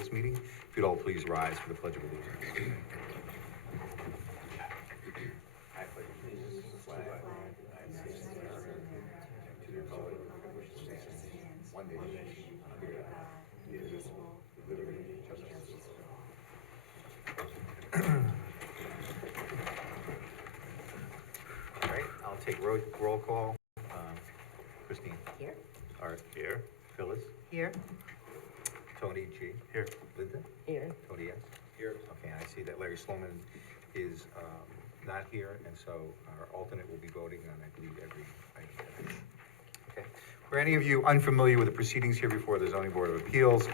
Appeals meeting. If you'd all please rise for the Pledge of Allegiance. I pledge allegiance to the flag of the United States of America, and to the republic which stands one nation, under God, indivisible, with liberty and justice for all. All right, I'll take roll call. Christine. Here. Art. Here. Phyllis. Here. Tony G. Here. Linda. Here. Tony S. Here. Okay, I see that Larry Sloman is not here, and so our alternate will be voting on, I believe, every item. Okay. For any of you unfamiliar with the proceedings here before the Zoning Board of Appeals,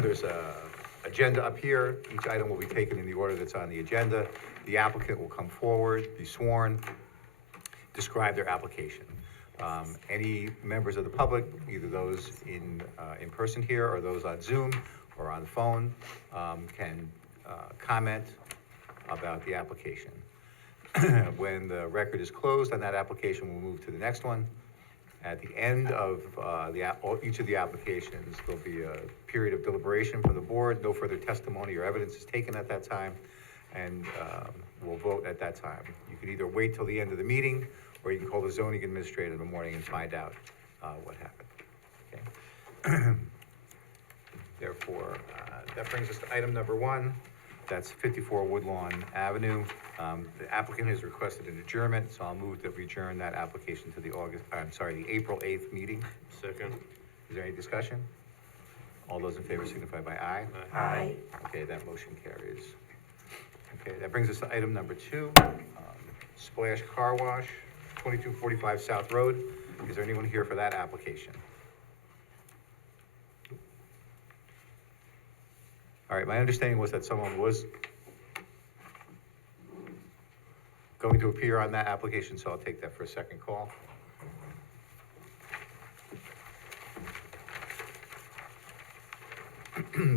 there's a agenda up here. Each item will be taken in the order that's on the agenda. The applicant will come forward, be sworn, describe their application. Any members of the public, either those in person here or those on Zoom or on the phone, can comment about the application. When the record is closed on that application, we'll move to the next one. At the end of each of the applications, there'll be a period of deliberation from the board. No further testimony or evidence is taken at that time, and we'll vote at that time. You can either wait till the end of the meeting, or you can call the zoning administrator in the morning and find out what happened. Okay. Therefore, that brings us to item number 1. That's 54 Woodlawn Avenue. The applicant has requested an adjournment, so I'll move that we adjourn that application to the April 8th meeting. Second. Is there any discussion? All those in favor signify by aye. Aye. Okay, that motion carries. Okay, that brings us to item number 2, Splash Car Wash, 2245 South Road. Is there anyone here for that application? All right, my understanding was that someone was going to appear on that application, so I'll take that for a second call.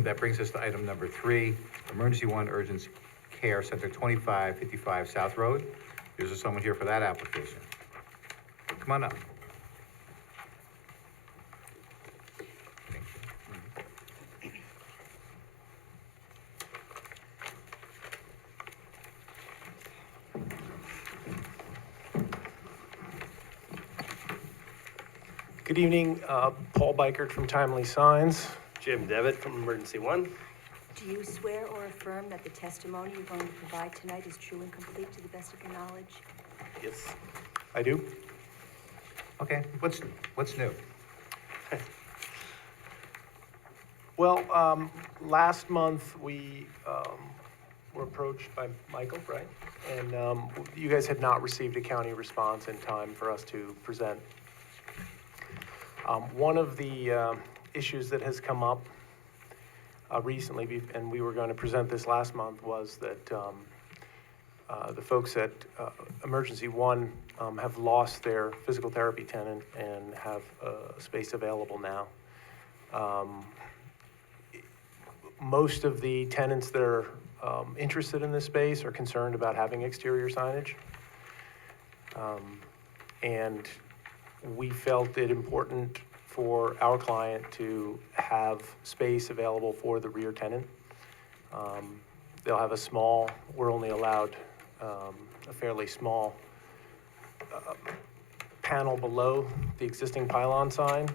That brings us to item number 3, Emergency 1 Urgent Care Center, 2555 South Road. Is there someone here for that application? Come on up. Thank you. Good evening, Paul Bikert from Timely Signs. Jim Devitt from Emergency 1. Do you swear or affirm that the testimony you're going to provide tonight is true and complete to the best of your knowledge? Yes. I do. Okay, what's new? Well, last month we were approached by Michael, right? And you guys had not received a county response in time for us to present. One of the issues that has come up recently, and we were going to present this last month, was that the folks at Emergency 1 have lost their physical therapy tenant and have a space available now. Most of the tenants that are interested in this space are concerned about having exterior signage. And we felt it important for our client to have space available for the rear tenant. They'll have a small, we're only allowed a fairly small panel below the existing pylon sign.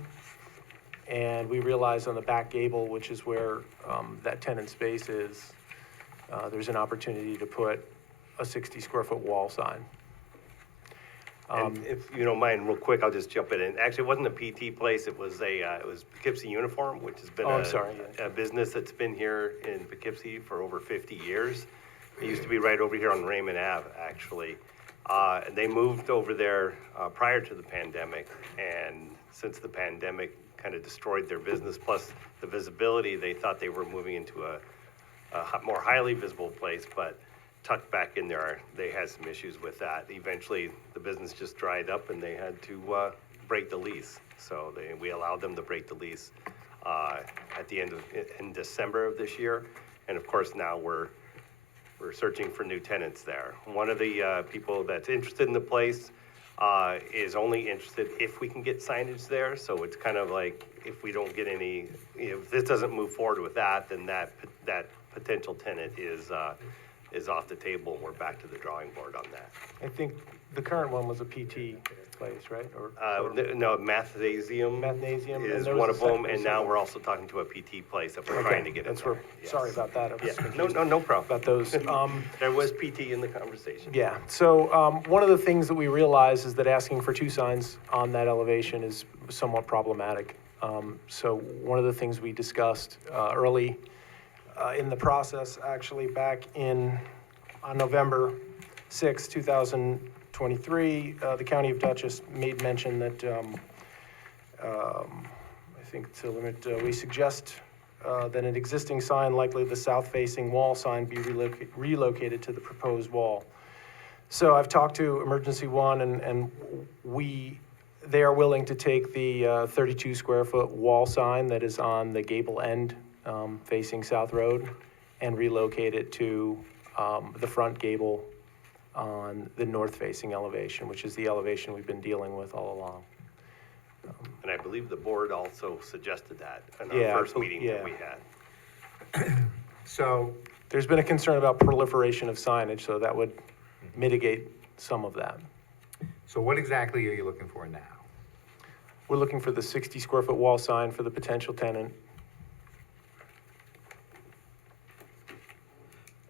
And we realized on the back gable, which is where that tenant space is, there's an opportunity to put a 60 square foot wall sign. And if you don't mind, real quick, I'll just jump in. Actually, it wasn't a PT place. It was Poughkeepsie Uniform, which has been a business that's been here in Poughkeepsie for over 50 years. It used to be right over here on Raymond Ave, actually. And they moved over there prior to the pandemic. And since the pandemic kind of destroyed their business, plus the visibility, they thought they were moving into a more highly visible place, but tucked back in there, they had some issues with that. Eventually, the business just dried up and they had to break the lease. So we allowed them to break the lease at the end of, in December of this year. And of course, now we're searching for new tenants there. One of the people that's interested in the place is only interested if we can get signage there. So it's kind of like if we don't get any, if this doesn't move forward with that, then that potential tenant is off the table, and we're back to the drawing board on that. I think the current one was a PT place, right? Or No, Mathnasium Mathnasium, and is there was one a of them, second- and now we're also talking to a PT place that we're Okay, trying to get in that's there. where, Yes. sorry about that. I was Yeah, confused no problem. about those. There was PT in the conversation. Yeah, so one of the things that we realized is that asking for 2 signs on that elevation is somewhat problematic. So one of the things we discussed early in the process, actually back on November 6, 2023, the County of Dutchess made mention that, I think to limit, we suggest that an existing sign, likely the south-facing wall sign, be relocated to the proposed wall. So I've talked to Emergency One, and they are willing to take the 32 square foot wall sign that is on the gable end facing South Road and relocate it to the front gable on the north-facing elevation, which is the elevation we've been dealing with all along. And I believe the board also suggested that in Yeah, our first meeting that yeah. we had. So, There's been a concern about proliferation of signage, so that would mitigate some of that. so what exactly are you looking for now? We're looking for the 60 square foot wall sign for the potential tenant.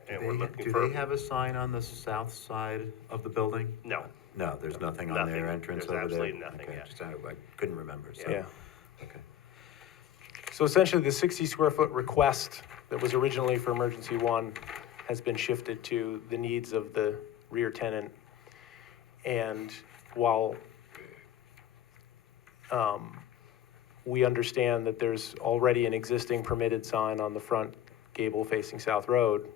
And we're looking Do for, they have a sign on the south side of the building? no, No, there's nothing on Nothing. their entrance There's over there? absolutely nothing, Okay, yeah. just, I couldn't remember, so. Yeah. Okay. So essentially, the 60 square foot request that was originally for Emergency One has been shifted to the needs of the rear tenant. And while we understand that there's already an existing permitted sign on the front gable facing South Road,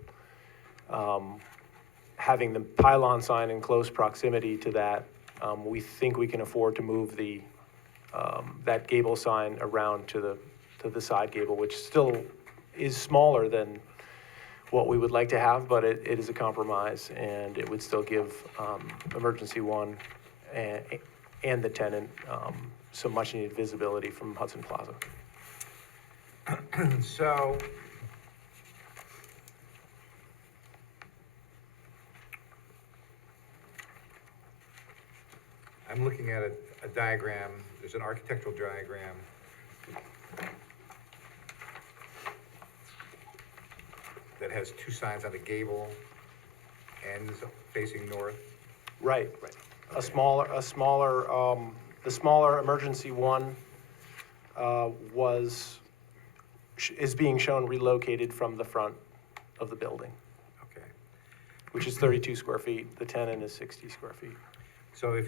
having the pylon sign in close proximity to that, we think we can afford to move that gable sign around to the side gable, which still is smaller than what we would like to have, but it is a compromise, and it would still give Emergency One and the tenant some much-needed visibility from Hudson Plaza. So, I'm looking at a diagram, there's an architectural diagram. That has 2 signs on the gable, ends facing north. Right. Right. The smaller Emergency One is being shown relocated from the front of the building, Okay. which is 32 square feet. The tenant is 60 square feet. So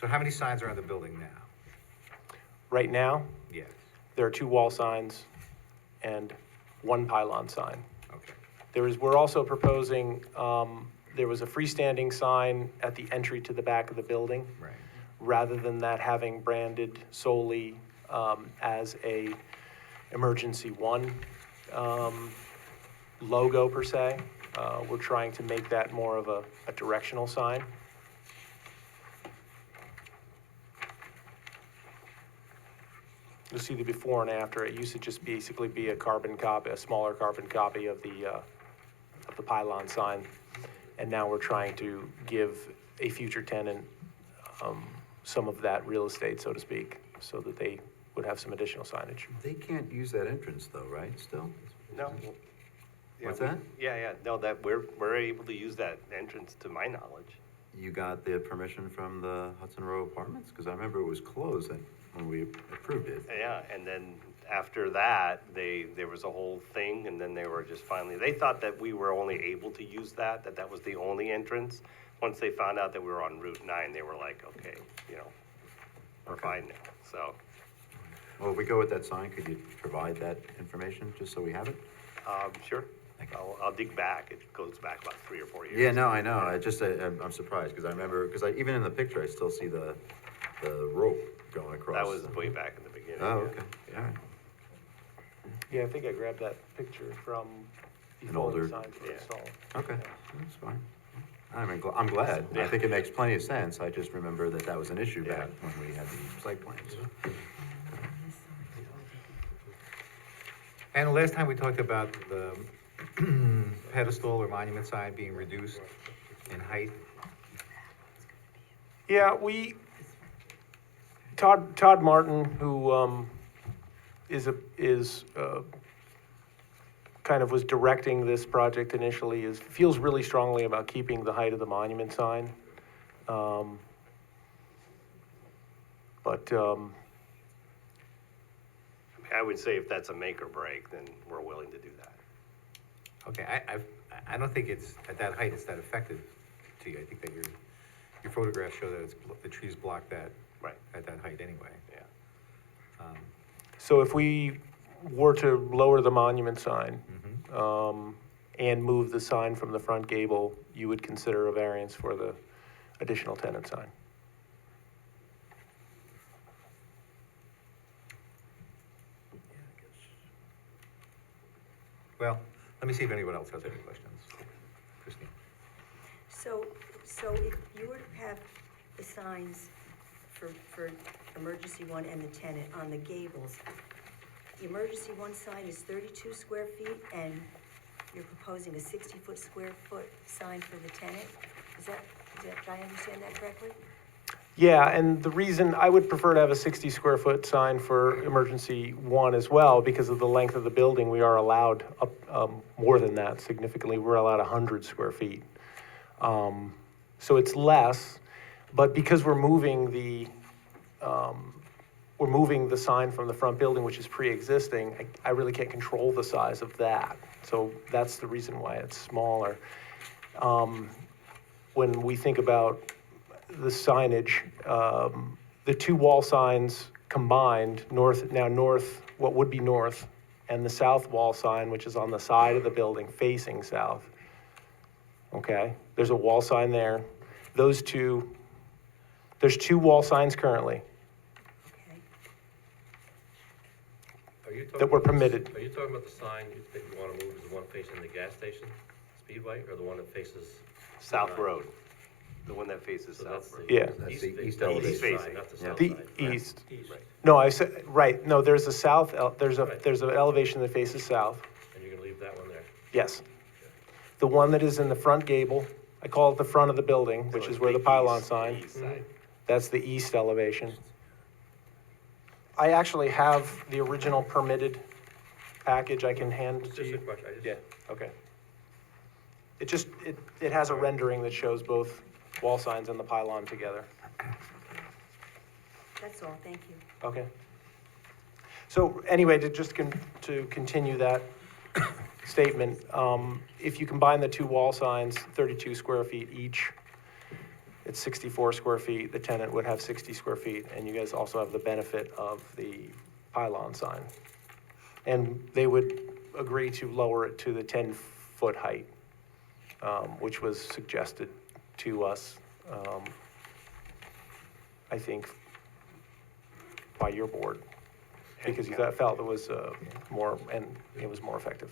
so how many signs are on the building now? Right now, Yes, there are 2 wall signs and 1 pylon sign. okay. We're also proposing, there was a freestanding sign at the entry to the back of the building. Right. Rather than that having branded solely as a Emergency One logo per se. We're trying to make that more of a directional sign. You'll see the before and after. It used to just basically be a carbon copy, a smaller carbon copy of the pylon sign. And now we're trying to give a future tenant some of that real estate, so to speak, so that they would have some additional signage. They can't use that entrance though, right, still? No. Yeah, What's we- that? Yeah, no, that we're able to use that entrance to my knowledge. You got the permission from the Hudson Row Apartments? Because I remember it was closed when we approved it. Yeah, and then after that, there was a whole thing, and then they were just finally, they thought that we were only able to use that was the only entrance. Once they found out that we were on Route 9, they were like, okay, we're fine now, so. Well, if we go with that sign, could you provide that information, just so we have it? Sure, Thank you. I'll dig back, it goes back about 3 or 4 years. Yeah, no, I know, I'm surprised, because I remember, even in the picture, I still see the rope going across. That was way back in the beginning. Oh, yeah. okay, all right. Yeah, I think I grabbed that picture from before older- the signs were Yeah. installed. Okay, that's fine. I'm glad. I think it makes plenty of sense. I just remember that was an issue back when we had the site plans. And the last time we talked about the pedestal or monument sign being reduced in height. Yeah, Todd Martin, who kind of was directing this project initially, feels really strongly about keeping the height of the monument sign. I would say if that's a make or break, then we're willing to do that. Okay, I don't think it's, at that height, it's that effective to you. I think that your photographs show that the trees block that. Right. At that height anyway. Yeah. So if we were to lower the monument sign, and move the sign from the front gable, you would consider a variance for the additional tenant sign? Well, let me see if anyone else has any questions. Christine? So if you were to have the signs for emergency one and the tenant on the gables, the emergency one sign is 32 square feet, and you're proposing a 60-foot square foot sign for the tenant? Did I understand that correctly? Yeah, and the reason I would prefer to have a 60 square foot sign for emergency one as well, because of the length of the building, we are allowed up more than that significantly. We're allowed 100 square feet. So it's less, but because we're moving the sign from the front building, which is pre-existing, I really can't control the size of that. So that's the reason why it's smaller. When we think about the signage, the two wall signs combined, north, what would be north, and the south wall sign, which is on the side of the building facing south. Okay, there's a wall sign there. There's two wall signs currently Okay. that were permitted. Are you talking about the sign that you want to move is the one facing the gas station, Speedway, or the one that faces? South Road, the one that faces So South that's Road. the. Yeah. That's the east the elevation. east Facing. side, not the Yeah. south The side. east. Right. No, I said, right, no, there's a south, there's Right. an elevation that faces south, And you're gonna leave that one there? yes. The one that is in the front gable, I call it the front of the building, which So is it's where the pylon east- sign, east side. that's the east elevation. I actually have the original permitted package I can hand It's to just a you. question, Yeah, okay. It has a rendering that shows both wall signs and the pylon together. That's all, thank you. Okay. So anyway, to continue that statement, if you combine the two wall signs, 32 square feet each, it's 64 square feet. The tenant would have 60 square feet, and you guys also have the benefit of the pylon sign. And they would agree to lower it to the 10-foot height, which was suggested to us, I think, by your board, because you felt it was more effective.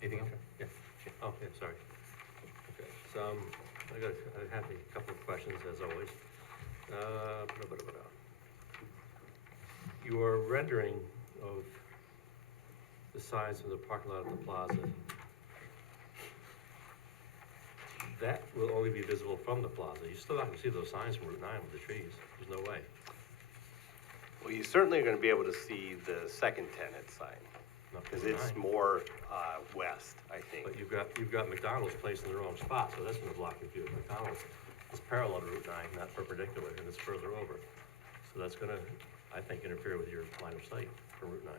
Anything else? Yeah. Oh, yeah, sorry. Okay, so, I have a couple of questions, as always. Your rendering of the signs from the parking lot of the plaza, that will only be visible from the plaza. You're still not gonna see those signs from Route 9 with the trees. There's no way. Well, you certainly are gonna be able to see the second tenant sign, Not because Route it's 9. more, west, I think. But you've got McDonald's placed in the wrong spot, so that's gonna block your view. McDonald's is parallel to Route 9, not perpendicular, and it's further over. So that's gonna, I think, interfere with your line of sight from Route 9.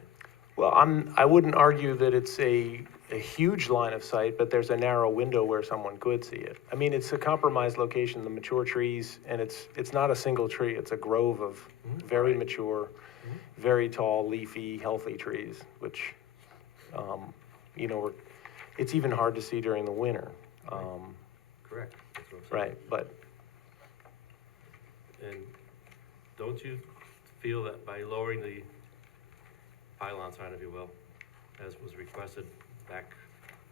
Well, I wouldn't argue that it's a huge line of sight, but there's a narrow window where someone could see it. I mean, it's a compromised location, the mature trees, and it's not a single tree, it's a grove of very mature, very tall, leafy, healthy trees, which, it's even hard to see during the winter. Correct. That's what I'm saying. Right, but, And don't you feel that by lowering the pylon sign, if you will, as was requested back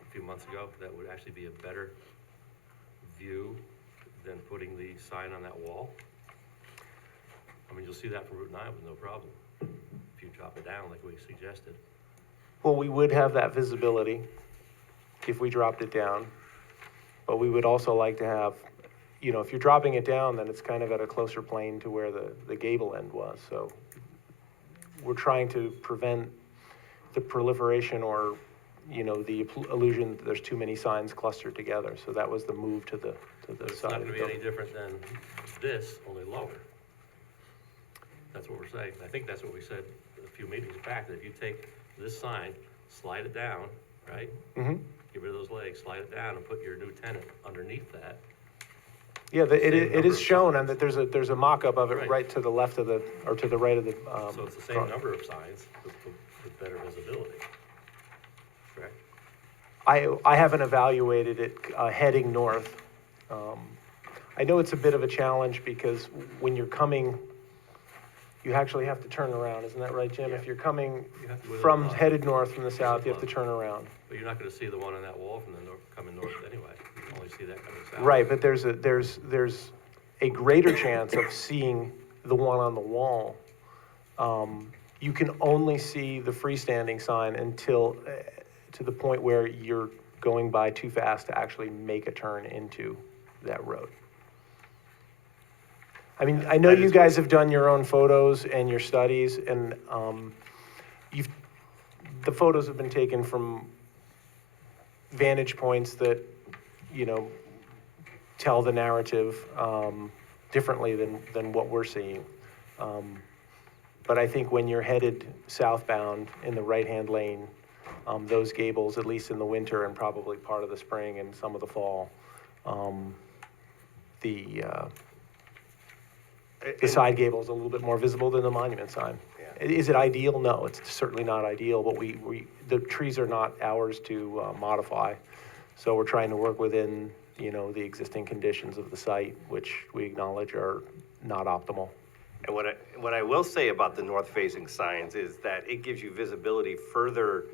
a few months ago, that would actually be a better view than putting the sign on that wall? I mean, you'll see that from Route 9 with no problem. If you drop it down like we suggested. Well, we would have that visibility if we dropped it down, but we would also like to have, you know, if you're dropping it down, then it's kind of at a closer plane to where the gable end was, so we're trying to prevent the proliferation or, you know, the illusion that there's too many signs clustered together, so that was the move to the But it's side not of gonna the be any building. different than this, only lower. That's what we're saying. I think that's what we said a few meetings back, that if you take this sign, slide it down, right? Mm-hmm. Get rid of those legs, slide it down, and put your new tenant underneath that. Yeah, Same it number is of shown, signs. and that there's a mock-up of it Right. right to the left of the, or to the right of the, So it's the same drawing. number of signs with better visibility. Correct? I haven't evaluated it heading north. I know it's a bit of a challenge because when you're coming, you actually have to turn around, isn't that right, Jim? Yeah. If you're coming You have to go to the from, plaza. headed north from the south, you have to plaza. turn around. But you're not gonna see the one on that wall from the north, coming north anyway. You can only see that coming south. Right, but there's a greater chance of seeing the one on the wall. You can only see the freestanding sign until, to the point where you're going by too fast to actually make a turn into that road. I mean, I know That you is guys have done your own photos and your studies, and the photos have been taken from vantage points that, you know, tell the narrative differently than what we're seeing. But I think when you're headed southbound in the right-hand lane, those gables, at least in the winter and probably part of the spring and some of the fall, the side gable is a little bit more visible than the monument sign. Yeah. Is it ideal? No, it's certainly not ideal, but the trees are not ours to modify. So we're trying to work within, you know, the existing conditions of the site, which we acknowledge are not optimal. And what I will say about the north-facing signs is that it gives you visibility further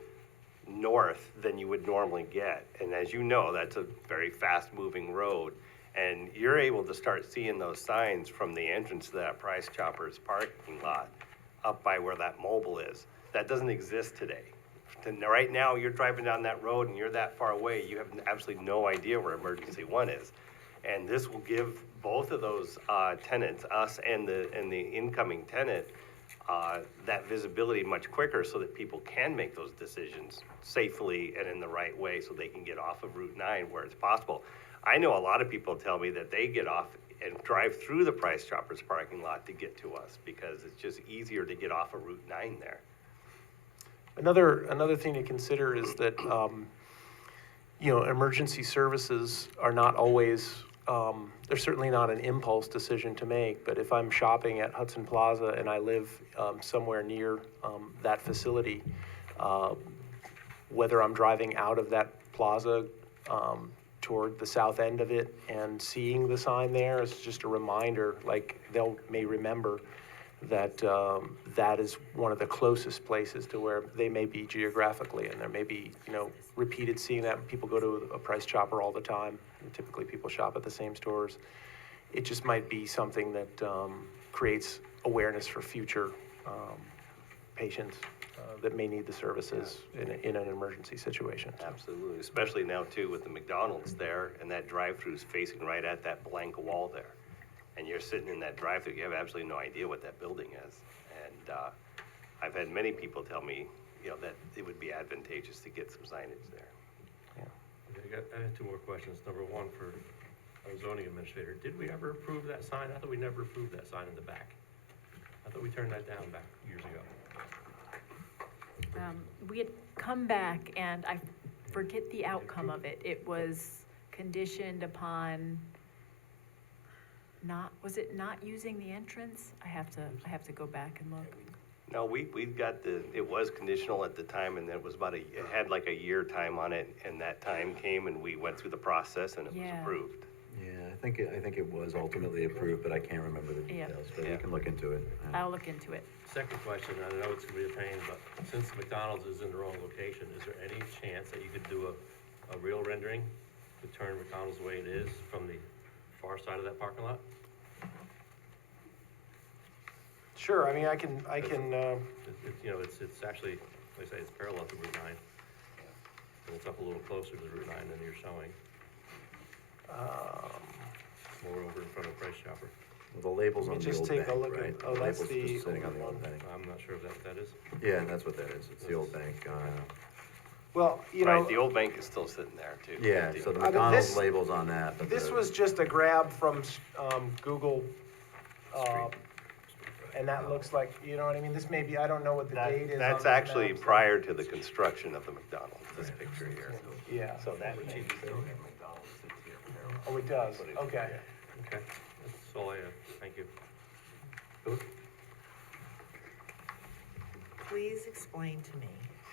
north than you would normally get. And as you know, that's a very fast-moving road. And you're able to start seeing those signs from the entrance to that Price Chopper's parking lot up by where that mobile is. That doesn't exist today. And right now, you're driving down that road and you're that far away, you have absolutely no idea where emergency one is. And this will give both of those tenants, us and the incoming tenant, that visibility much quicker so that people can make those decisions safely and in the right way so they can get off of Route 9 where it's possible. I know a lot of people tell me that they get off and drive through the Price Chopper's parking lot to get to us because it's just easier to get off of Route 9 there. Another thing to consider is that, you know, emergency services are not always, they're certainly not an impulse decision to make, but if I'm shopping at Hudson Plaza and I live somewhere near that facility, whether I'm driving out of that plaza toward the south end of it and seeing the sign there is just a reminder, like may remember that that is one of the closest places to where they may be geographically, and there may be, you know, repeated seeing that. People go to a Price Chopper all the time. Typically people shop at the same stores. It just might be something that creates awareness for future patients that may need the services in an emergency situation. Absolutely, especially now too with the McDonald's there and that drive-through's facing right at that blank wall there. And you're sitting in that drive-through, you have absolutely no idea what that building is. And I've had many people tell me, you know, that it would be advantageous to get some signage there. I had two more questions. Number one, for our zoning administrator, did we ever approve that sign? I thought we never approved that sign in the back. I thought we turned that down back years ago. We had come back, and I forget the outcome of it. It was conditioned upon was it not using the entrance? I have to go back and look. No, we've got it was conditional at the time, and it was it had like a year time on it, and that time came, and we went through the process, and it was Yeah. approved. Yeah, I think it was ultimately approved, but I can't remember the Yeah. details, but we Yeah. can look into it. I'll look into it. Second question, I know it's gonna be a pain, but since McDonald's is in the wrong location, is there any chance that you could do a real rendering to turn McDonald's the way it is from the far side of that parking lot? Sure, I mean, I can, You know, it's actually, like I say, it's parallel to Route 9. And it's up a little closer to Route 9 than you're showing, more over in front of Price Chopper. The label's Let on me the just old take bank, a look at- right? oh, that's label's the just sitting on the old old bank. I'm not sure if that is. Yeah, that's what that is. It's the old bank. well, you know. Right, the old bank is still sitting there too. Yeah, so the I mean, McDonald's this- label's on that, but This the- was just a grab from, Google, and that looks like, you know what I mean, this may be, I don't know what the date is on That's this actually map, so- prior to the construction of the McDonald's, this picture here. Yeah, So that. oh, it does, okay. Okay, that's all I have, thank you. Please explain to me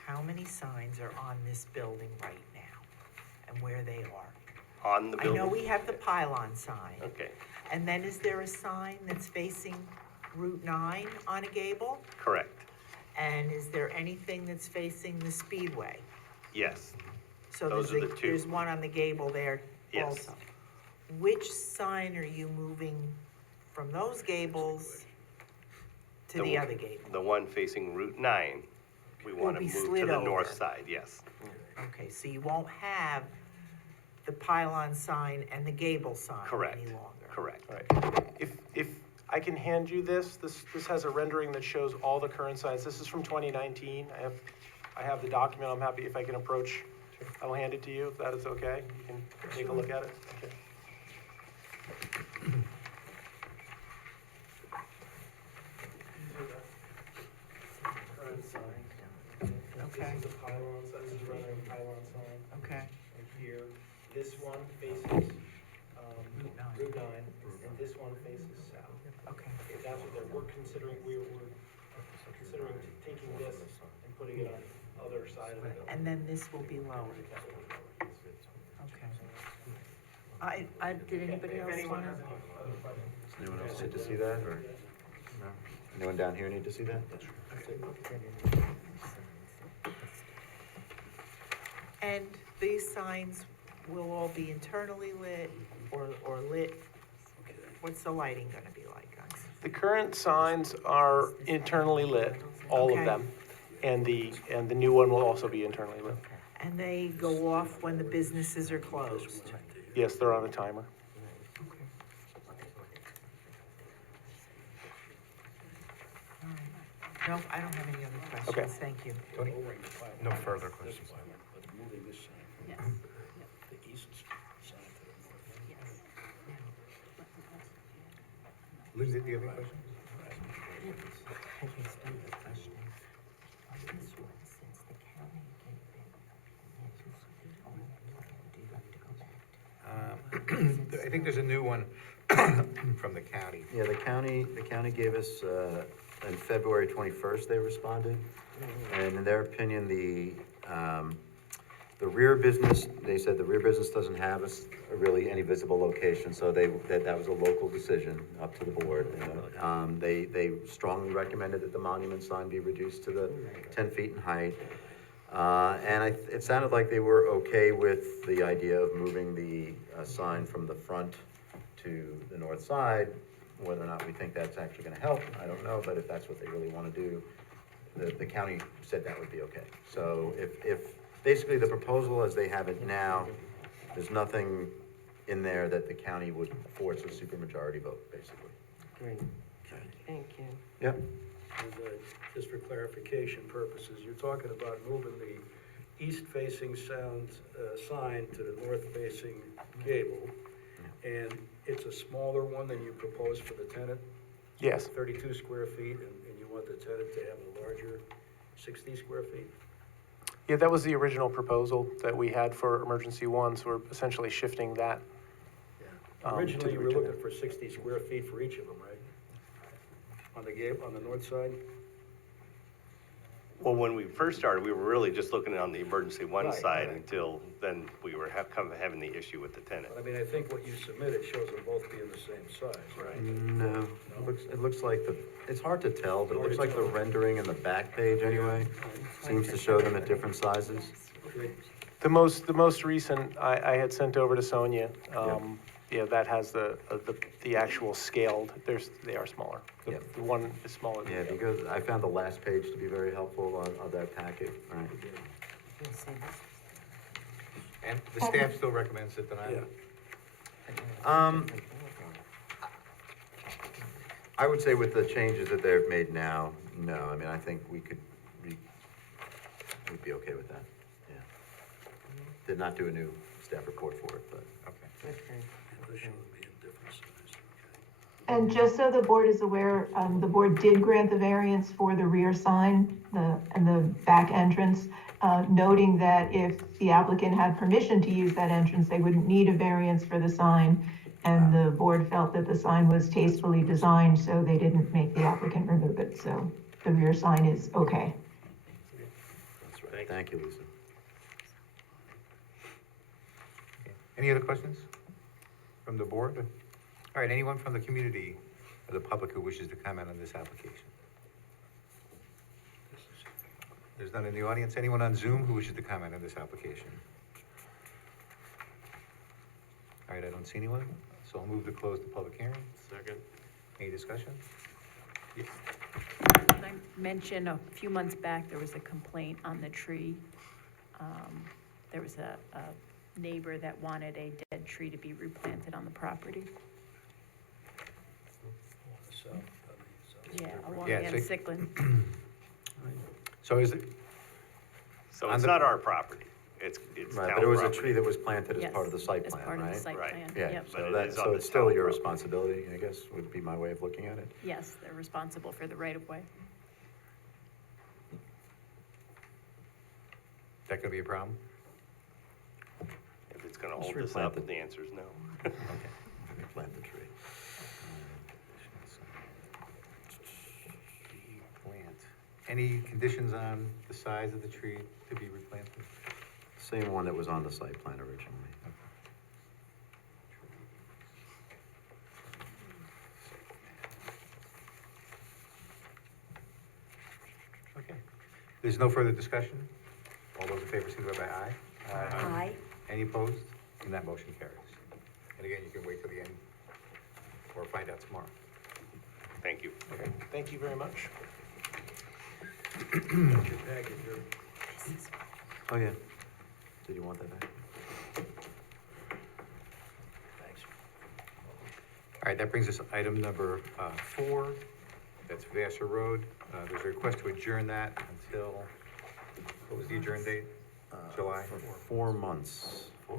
how many signs are on this building right now and where they are. On the I building? know we have the pylon sign, Okay, and then is there a sign that's facing Route 9 on a gable? correct, And is there anything that's facing the Speedway? yes, So Those are the two. there's one on the gable there Yes. also. Which sign are you moving from those gables to The the one- other gable? the one facing Route 9, we Will want to be move to slid the north over. side, yes, Okay, so you won't have the pylon sign and the gable sign correct, any longer? correct. Right. If I can hand you this has a rendering that shows all the current signs. This is from 2019. I have the document. I'm happy if I can approach. I will hand it to you, if that is okay. You can take a look at it. Okay. Current sign. Okay. This is a pylon, so this is a rendering pylon sign. Okay, And here, this one faces, Route 9, and this one faces south. okay. If that's what we're considering, we're considering taking this and putting it on the other side of the building. And then this will be lowered, okay. Did anybody If else anyone wanna? has any other questions. Anyone else need to see that, or? No? Anyone down here need to see that? And these signs will all be internally lit or lit? What's the lighting gonna be like, guys? The current signs are internally lit, all Okay. of them, and the new one will also be internally lit. And they go off when the businesses are closed? Yes, they're on a timer. No, I don't have any other Okay. questions, thank you. Tony? No further questions. Yes. Lindsay, do you have any questions? I guess one question. On this one, since the county gave it, do you have to go back to? I think there's a new one from the county. Yeah, the county gave us, in February 21st, they responded. And in their opinion, the rear business, they said the rear business doesn't have really any visible location, so that was a local decision up to the board. They strongly recommended that the monument sign be reduced to the 10 feet in height. And it sounded like they were okay with the idea of moving the sign from the front to the north side. Whether or not we think that's actually gonna help, I don't know, but if that's what they really wanna do, the county said that would be okay. So if basically the proposal as they have it now, there's nothing in there that the county would force a supermajority vote, basically. Great, thank you. Yep. And, just for clarification purposes, you're talking about moving the east-facing sign to the north-facing gable, and it's a smaller one than you proposed for the tenant, Yes, 32 square feet, and you want the tenant to have a larger 60 square feet? yeah, that was the original proposal that we had for emergency one, so we're essentially shifting that. to Originally, the you were return. looking for 60 square feet for each of them, right? On the gable, on the north side? Well, when we first started, we were really just looking on the emergency one Right, side right. until then we were having the issue with the tenant. But I mean, I think what you submitted shows them both being the same size, right? No, it looks like it's hard to tell, but it looks like the rendering in the back page anyway, seems to show them at different sizes. The most recent, I had sent over to Sonia, Yeah, that has the actual scaled, they are smaller. Yep. The one is smaller than Yeah, the other. because I found the last page to be very helpful on that packet, right? And the staff still recommends it denial? Yeah. I would say with the changes that they've made now, no, I mean, I think we'd be okay with that, yeah. Did not do a new staff report for it, but. Okay. This would be a different size, okay. And just so the board is aware, the board did grant the variance for the rear sign, and the back entrance, noting that if the applicant had permission to use that entrance, they wouldn't need a variance for the sign. And the board felt that the sign was tastefully designed, so they didn't make the applicant remove it, so the rear sign is okay. That's right, thank you, Lisa. Okay. Any other questions from the board? All right, anyone from the community or the public who wishes to comment on this application? There's none in the audience. Anyone on Zoom who wishes to comment on this application? All right, I don't see anyone, so I'll move to close the public hearing. Second. Any discussion? Yes. I mentioned a few months back, there was a complaint on the tree. There was a neighbor that wanted a dead tree to be replanted on the property. So, Yeah, along Yeah, the so- Sickland. So is it, So On it's the- not our property, it's Right, town but it was a property. tree that was planted as Yes, part of the site as plan, part of the right? site Right. plan. Yeah, Yep. But so it that, is on so the it's still town your property. responsibility, I guess, would be my way of looking at it. Yes, they're responsible for the right-of-way. that gonna be a problem? If it's gonna Just hold this replant up, it. the answer is no. Okay. Plant the tree. Plant. Any conditions on the size of the tree to be replanted? Same one that was on the site plan originally. Okay. There's no further discussion? All those in favor, signify by aye. Aye. Any opposed? And that motion carries. And again, you can wait till the end or find out tomorrow. Thank you. Okay. Thank you very much. that's your package here. Oh, yeah. Did you want that back? Thanks. All right, that brings us to item number 4. That's Vassar Road. There's a request to adjourn that until, what was the adjourn date? July? For 4 months. So,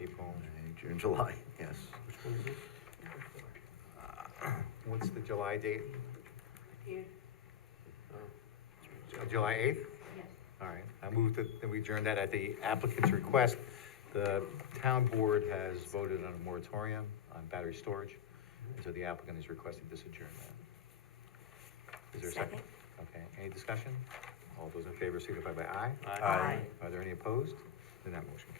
April. May, June, July, yes. What's the July date? July 8th? Yes. All right, I move that we adjourn that at the applicant's request. The town board has voted on a moratorium on battery storage, and so the applicant has requested this adjournment. Is there a second? Okay, any discussion? All those in favor signify by aye. Aye. Are there any opposed? Then that motion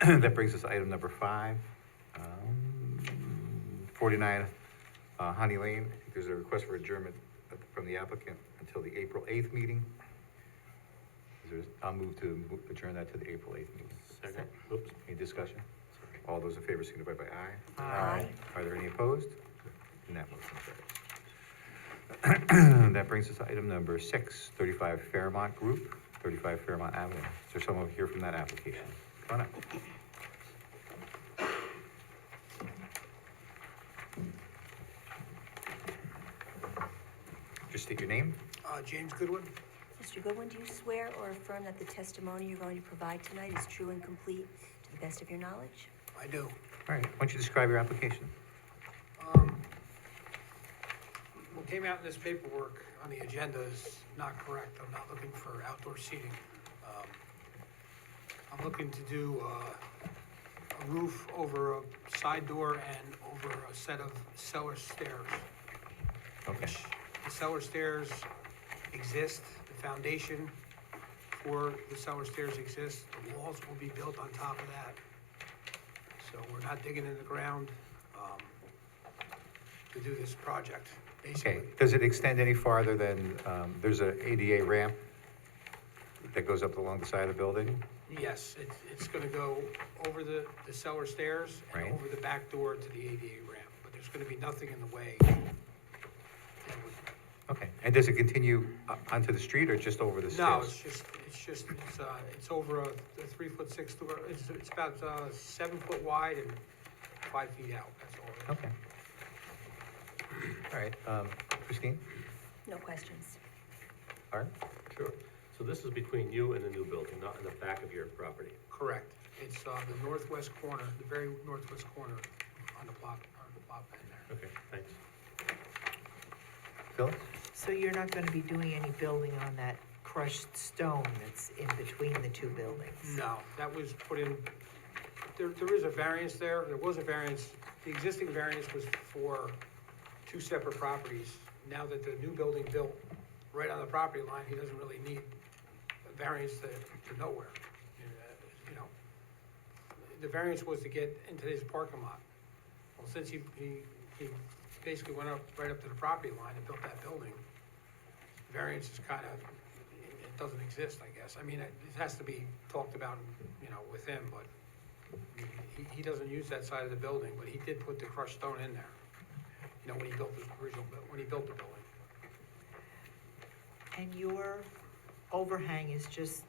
carries. That brings us to item number 5. 49 Honey Lane. I think there's a request for adjournment from the applicant until the April 8th meeting. I'll move to adjourn that to the April 8th meeting. Second. Oops. Any discussion? All those in favor signify by aye. Aye. Are there any opposed? And that motion carries. That brings us to item number 6, 35 Fairmont Group, 35 Fairmont Avenue. Is there someone here from that application? Come on up. Just state your name. James Goodwin. Mr. Goodwin, do you swear or affirm that the testimony you're going to provide tonight is true and complete to the best of your knowledge? I do. All right, why don't you describe your application? What came out in this paperwork on the agenda is not correct. I'm not looking for outdoor seating. I'm looking to do a roof over a side door and over a set of cellar stairs. Okay, The cellar stairs exist, the foundation for the cellar stairs exists, the walls will be built on top of that. So we're not digging in the ground, to do this project, okay. basically. Does it extend any farther than, there's a ADA ramp that goes up along the side of the building? Yes, it's gonna go over the cellar stairs and Right. over the back door to the ADA ramp, but there's gonna be nothing in the way. that would- Okay, and does it continue onto the street or just over the stairs? No, it's over a 3'6" door, it's about 7 foot wide and 5 feet out, that's all it is. Okay. All right, Christine? No questions. Art? Sure. So this is between you and the new building, not in the back of your property? Correct. It's the northwest corner, the very northwest corner on the plot plan there. Okay, thanks. Phyllis? So you're not gonna be doing any building on that crushed stone that's in between the two buildings? No, that was put in, there is a variance there, there was a variance, the existing variance was for 2 separate properties. Now that the new building built right on the property line, he doesn't really need a variance to nowhere. You know, the variance was to get into his parking lot. Well, since he basically went right up to the property line and built that building, variance is kind of, it doesn't exist, I guess. I mean, it has to be talked about, you know, with him, but he doesn't use that side of the building, but he did put the crushed stone in there, you know, when he built the building. And your overhang is just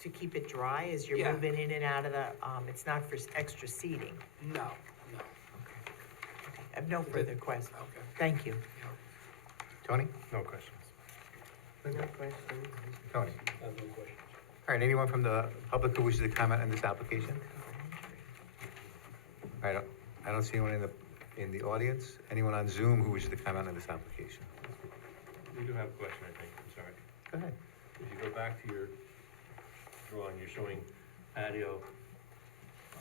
to keep it dry as you're Yeah. moving in and out of the, it's not for extra seating? No. I have no further questions. Okay. Thank you. Yeah. Tony? No questions. Tony? I have no questions. All right, anyone from the public who wishes to comment on this application? All right, I don't see anyone in the audience. Anyone on Zoom who wishes to comment on this application? We do have a question, I think, I'm sorry. Go ahead. If you go back to your drawing, you're showing patio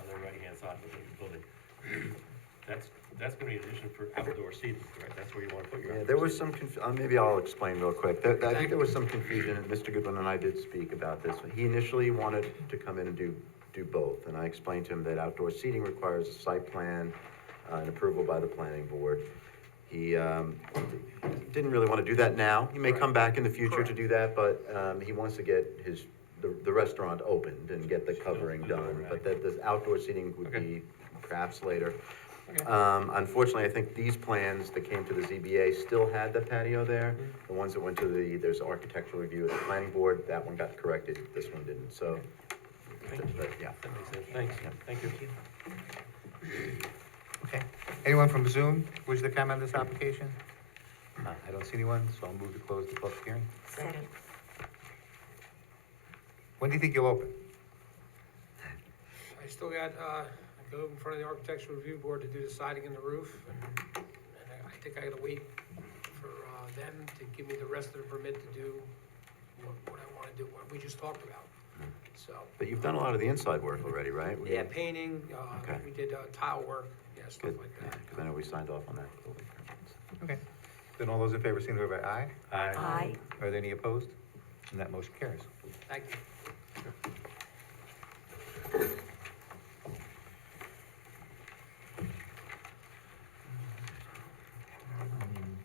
on the right-hand side of the building. That's gonna be an addition for outdoor seating, correct? That's where you wanna put your. Yeah, outdoor there was seating. maybe I'll explain real quick. I think there was some confusion, and Mr. Goodwin and I did speak about this. He initially wanted to come in and do both, and I explained to him that outdoor seating requires a site plan, and approval by the planning board. He didn't really want to do that now. He may come back in the future to do that, but he wants to get the restaurant opened and get the covering done. But that this outdoor seating would be perhaps later. Okay. Unfortunately, I think these plans that came to the ZBA still had the patio there. The ones that went to there's architectural review at the planning board, that one got corrected, this one didn't, so. Yeah. That makes sense, thanks, thank you. Okay. Anyone from Zoom wish to comment on this application? I don't see anyone, so I'll move to close the public hearing. Second. When do you think you'll open? I still got, I go in front of the architectural review board to do the siding and the roof, and I think I gotta wait for, them to give me the rest of the permit to do what I wanna do, what we just talked about, so. But you've done a lot of the inside work already, right? Yeah, painting, Okay. we did, tile work, yeah, stuff Good, like yeah, that. because I know we signed off on that. building permits. Okay. Then all those in favor, signify by aye. Aye. Are there any opposed? And that motion carries. Thank you.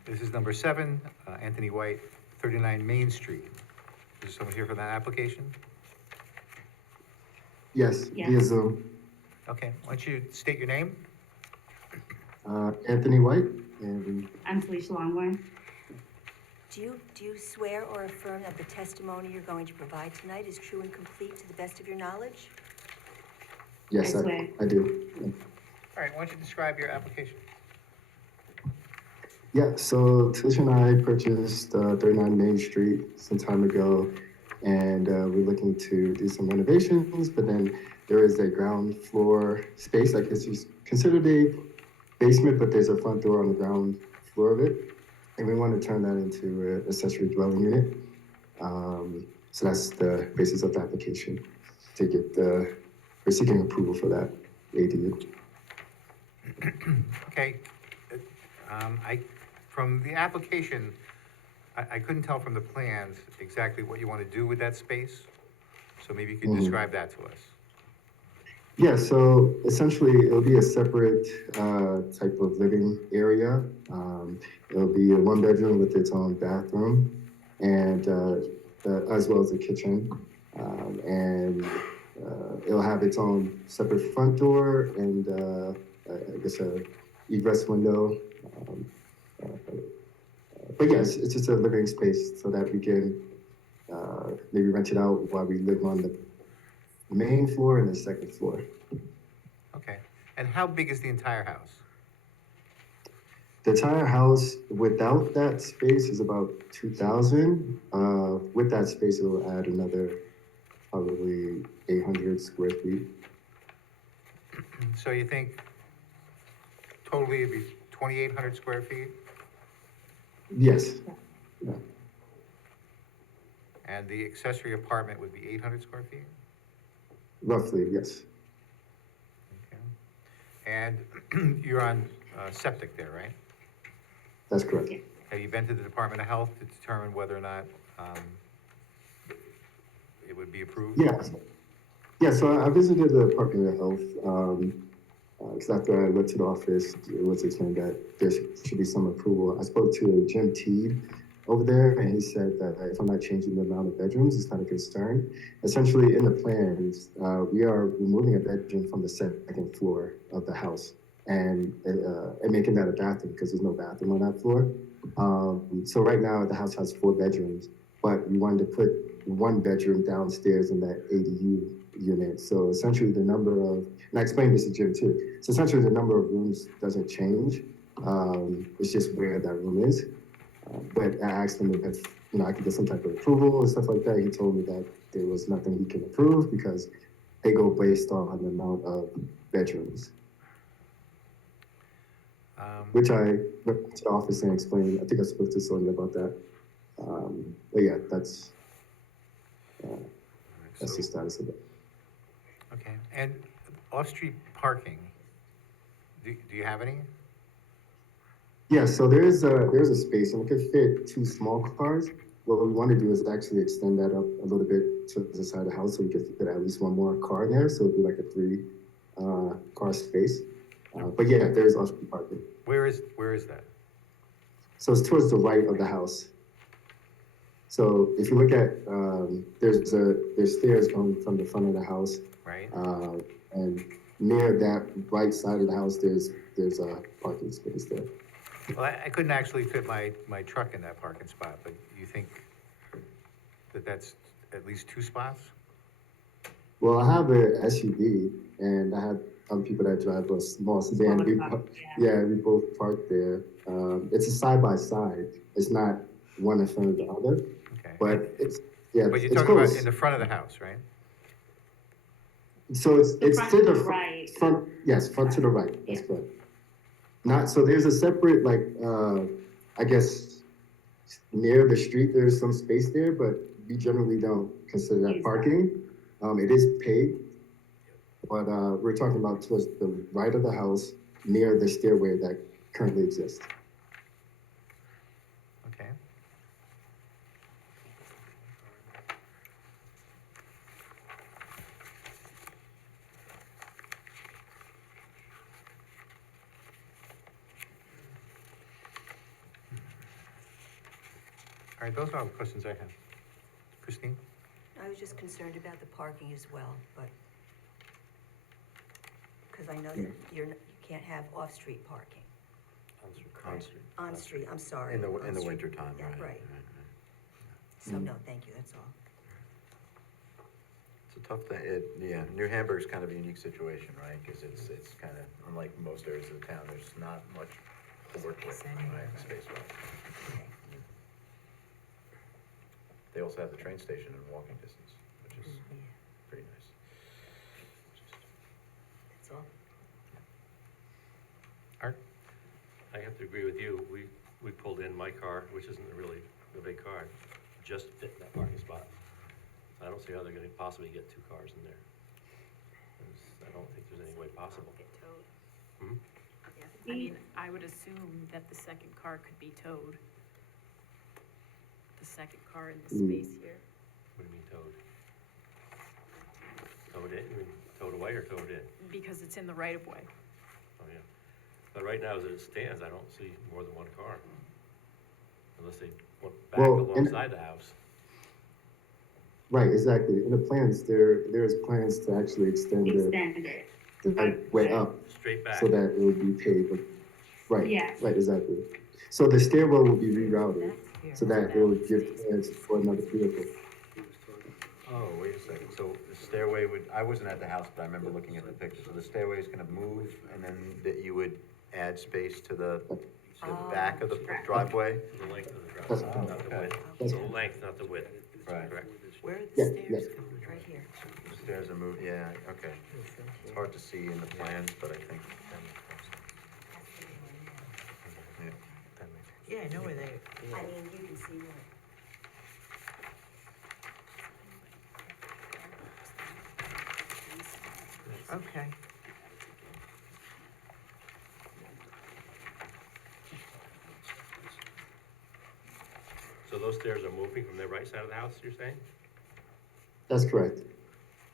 This is number 7, Anthony White, 39 Main Street. Is there someone here for that application? Yes, via Zoom. Okay, why don't you state your name? Anthony White, and I'm Felicia Longline. Do you swear or affirm that the testimony you're going to provide tonight is true and complete to the best of your knowledge? yes, I swear. I do. All right, why don't you describe your application? Yeah, so Tricia and I purchased 39 Main Street some time ago, and we're looking to do some renovations, but then there is a ground floor space, I guess you considered a basement, but there's a front door on the ground floor of it, and we want to turn that into an accessory dwelling unit. So that's the basis of the application, to get we're seeking approval for that ADU. Okay, from the application, I couldn't tell from the plans exactly what you want to do with that space, so maybe you could describe that to us. Yeah, so essentially it'll be a separate type of living area. It'll be a 1-bedroom with its own bathroom and as well as a kitchen. And it'll have its own separate front door and, I guess a egress window. Um, uh, but yes, it's just a living space so that we can, maybe rent it out while we live on the main floor and the second floor. Okay. And how big is the entire house? The entire house without that space is about 2,000. With that space, it will add another probably 800 square feet. So you think totally it'd be 2,800 square feet? Yes. Yeah. And the accessory apartment would be 800 square feet? Roughly, yes. Okay. And you're on septic there, right? That's correct. Have you been to the Department of Health to determine whether or not it would be approved? Yes. Yeah, so I visited the Department of Health, because after I went to the office, it was explained that there should be some approval. I spoke to Jim Teed over there, and he said that if I'm not changing the amount of bedrooms, it's not a concern. Essentially, in the plans, we are removing a bedroom from the second floor of the house and making that a bathroom because there's no bathroom on that floor. So right now, the house has 4 bedrooms, but we wanted to put 1 bedroom downstairs in that ADU unit. So essentially the number of, and I explained this to Jim too, so essentially the number of rooms doesn't change. It's just where that room is. But I asked him if, I could get some type of approval and stuff like that. He told me that there was nothing he can approve because they go based on the amount of bedrooms. Which I went to the office and explained. I think I spoke to Sonia about that. But yeah, that's the status of it. Okay. And off-street parking, do you have any? Yeah, so there's a space and it could fit 2 small cars. What we want to do is actually extend that up a little bit to the side of the house so we could fit at least 1 more car there. So it'd be like a 3 car space. But yeah, there's off-street parking. Where is that? So it's towards the right of the house. So if you look at, there's stairs going from the front of the house. Right. And near that right side of the house, there's a parking space there. Well, I couldn't actually fit my truck in that parking spot, but you think that that's at least 2 spots? Well, I have a SUV and I have other people that drive a small sedan. We both park there. It's a side by side. It's not one in front of the other, Okay. but it's But you're it's talking about close. in the front of the house, right? So it's front to to the the right. front. Yes, front to the right. That's correct. Not so. There's a separate I guess near the street. There's some space there, but we generally don't consider that parking. It is paid, but we're talking about towards the right of the house near the stairway that currently exists. Okay. All right, those are all the questions I have. Christine? I was just concerned about the parking as well, but, because I know that you can't have off-street parking. On-street, I'm sorry. In the on-street. winter time, Yeah, right. right. So, no, thank you, that's all. It's a tough thing, New Hamburg's kind of a unique situation, right? Because it's kind of, unlike most areas of the town, there's not much to work with, right, space-wise. They also have the train station in walking distance, which is pretty nice. That's all. Art? I have to agree with you. We pulled in my car, which isn't really a big car, just fit in that parking spot. I don't see how they're gonna possibly get 2 cars in there. I don't think there's any way possible. Get towed. Hmm? Yeah, I mean, I would assume that the second car could be towed. The second car in the space here. What do you mean towed? Towed in? You mean towed away or towed in? Because it's in the right of way. Oh, yeah. But right now, as it stands, I don't see more than 1 car. Unless they went back Well, alongside the house. Right, exactly. In the plans, there's plans to actually extend the driveway up Straight back. so that it would be paved. Right, right, exactly. So the stairwell will be rerouted so that it would give clearance for another vehicle. Oh, wait a second, so the stairway would, I wasn't at the house, but I remember looking at the picture, so the stairway is gonna move, and then that you would add space to the back of the driveway? The length of the That's- driveway, not the width. That's- The length, not the width. Right. Correct. Where are the Yeah, stairs yeah. coming from? Right here. The stairs are moved, yeah, okay. It's hard to see in the plans, but I think. Yeah, I know where they, I mean, you can see where. okay. So those stairs are moving from the right side of the house, you're saying? That's correct.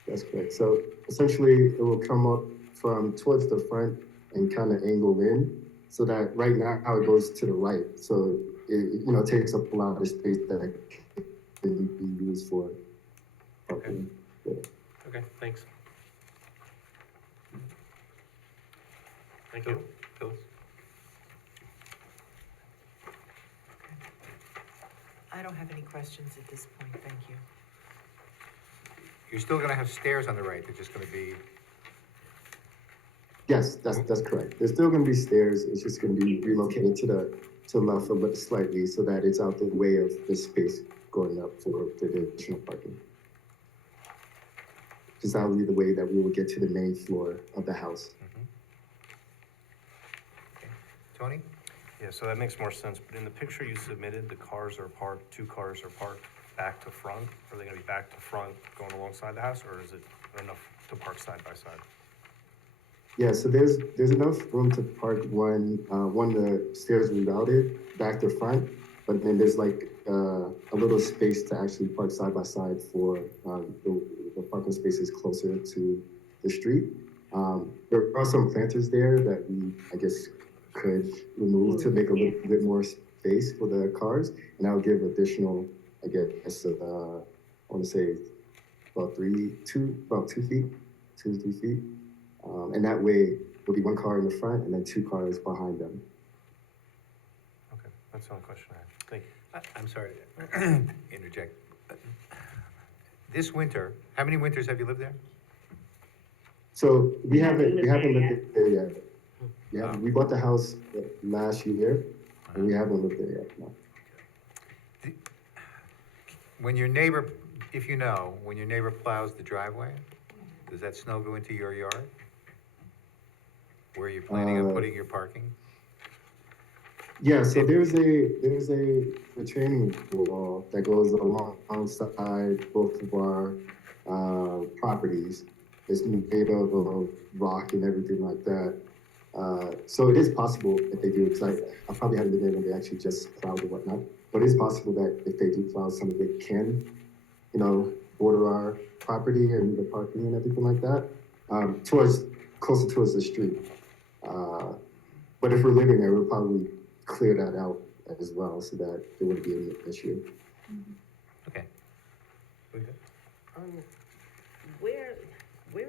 That's correct. So essentially, it will come up from towards the front and kind of angle in, so that right now it goes to the right. So it takes up a lot of space that can be used for parking. Yeah. Okay, thanks. Thank you. Phyllis? I don't have any questions at this point, thank you. You're still gonna have stairs on the right, they're just gonna be, Yes, that's correct. There's still going to be stairs. It's just going to be relocated to the left a bit slightly so that it's out the way of the space going up for the additional parking. Because that will be the way that we will get to the main floor of the house. Tony? Yeah, so that makes more sense, but in the picture you submitted, the cars are parked, 2 cars are parked back to front. Are they gonna be back to front going alongside the house, or is it enough to park side by side? Yeah, so there's enough room to park one the stairs rerouted back to front, but then there's like a little space to actually park side by side for the parking spaces closer to the street. There are some planters there that we, I guess, could remove to make a little bit more space for the cars, and that would give additional, I guess, I want to say about 2 feet, 2 to 3 feet. And that way, there'll be 1 car in the front and then 2 cars behind them. Okay, that's the only question I had. Thank you. I'm sorry to interject. This winter, how many winters have you lived there? So we haven't lived there yet. Yeah, we bought the house last year, and we haven't lived there yet. No. When your neighbor, if you know, when your neighbor plows the driveway, does that snow go into your yard? Where you're planning on putting your parking? Yeah, so there's a retaining wall that goes alongside both of our properties. It's made of rock and everything like that. So it is possible if they do, because I probably haven't been there when they actually just plowed and whatnot. But it's possible that if they do plow, some of it can, border our property and the parking and everything like that, closer towards the street. But if we're living there, we'll probably clear that out as well so that there wouldn't be an issue. Okay. Where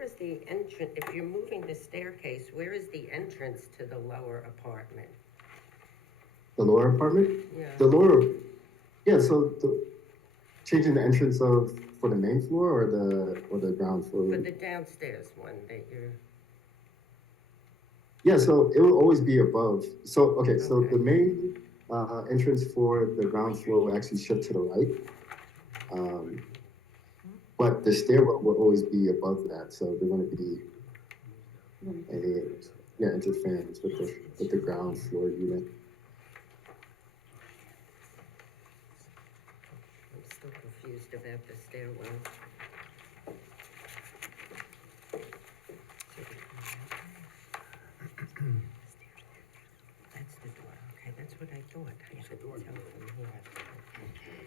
is the entrance, if you're moving the staircase, where is the entrance to the lower apartment? The lower apartment? Yeah. So changing the entrance for the main floor or the ground floor? For the downstairs one that you're, Yeah, so it will always be above. So the main entrance for the ground floor will actually shift to the right. But the stairwell will always be above that, so they're going to be interference with the ground floor unit. I'm still confused about the stairwell. That's the door, okay, that's what I thought. I had to tell from here.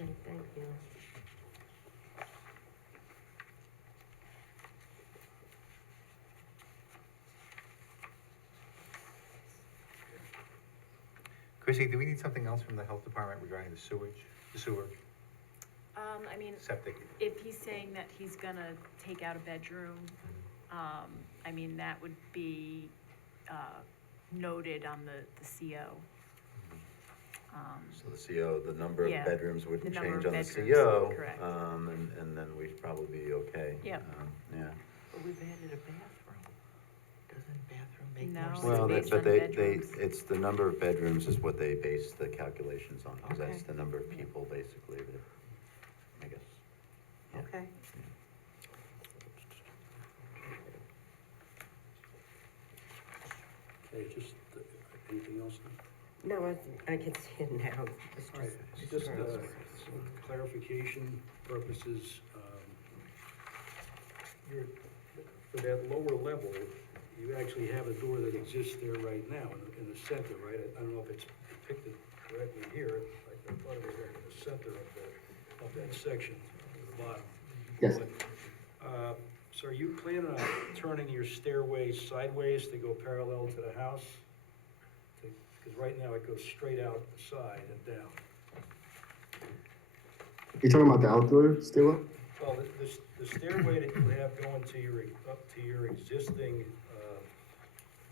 Okay, thank you. Chrissy, do we need something else from the health department regarding the sewer, I mean, septic? if he's saying that he's gonna take out a bedroom, I mean, that would be, noted on the CO. So the CO, the number of Yeah, bedrooms wouldn't the number change of on the bedrooms, CO. correct. And then we'd probably be okay. Yep. Yeah. But we've added a bathroom. Doesn't a bathroom make No, more it's sense? Well, based but on they, bedrooms. it's the number of bedrooms is what they base the calculations on, because that's Okay. the number of people basically that, I guess. Yeah. Okay. Okay, just, anything else? No, I can see it now. It's All right, just. just, some clarification purposes, for that lower level, you actually have a door that exists there right now in the center, right? I don't know if it's depicted correctly here, I thought it was right in the center of that section, at the bottom. Yes. But, so are you planning on turning your stairway sideways to go parallel to the house? Because right now it goes straight out the side and down. You're talking about the outdoor stairwell? Well, the stairway that you have going to up to your existing,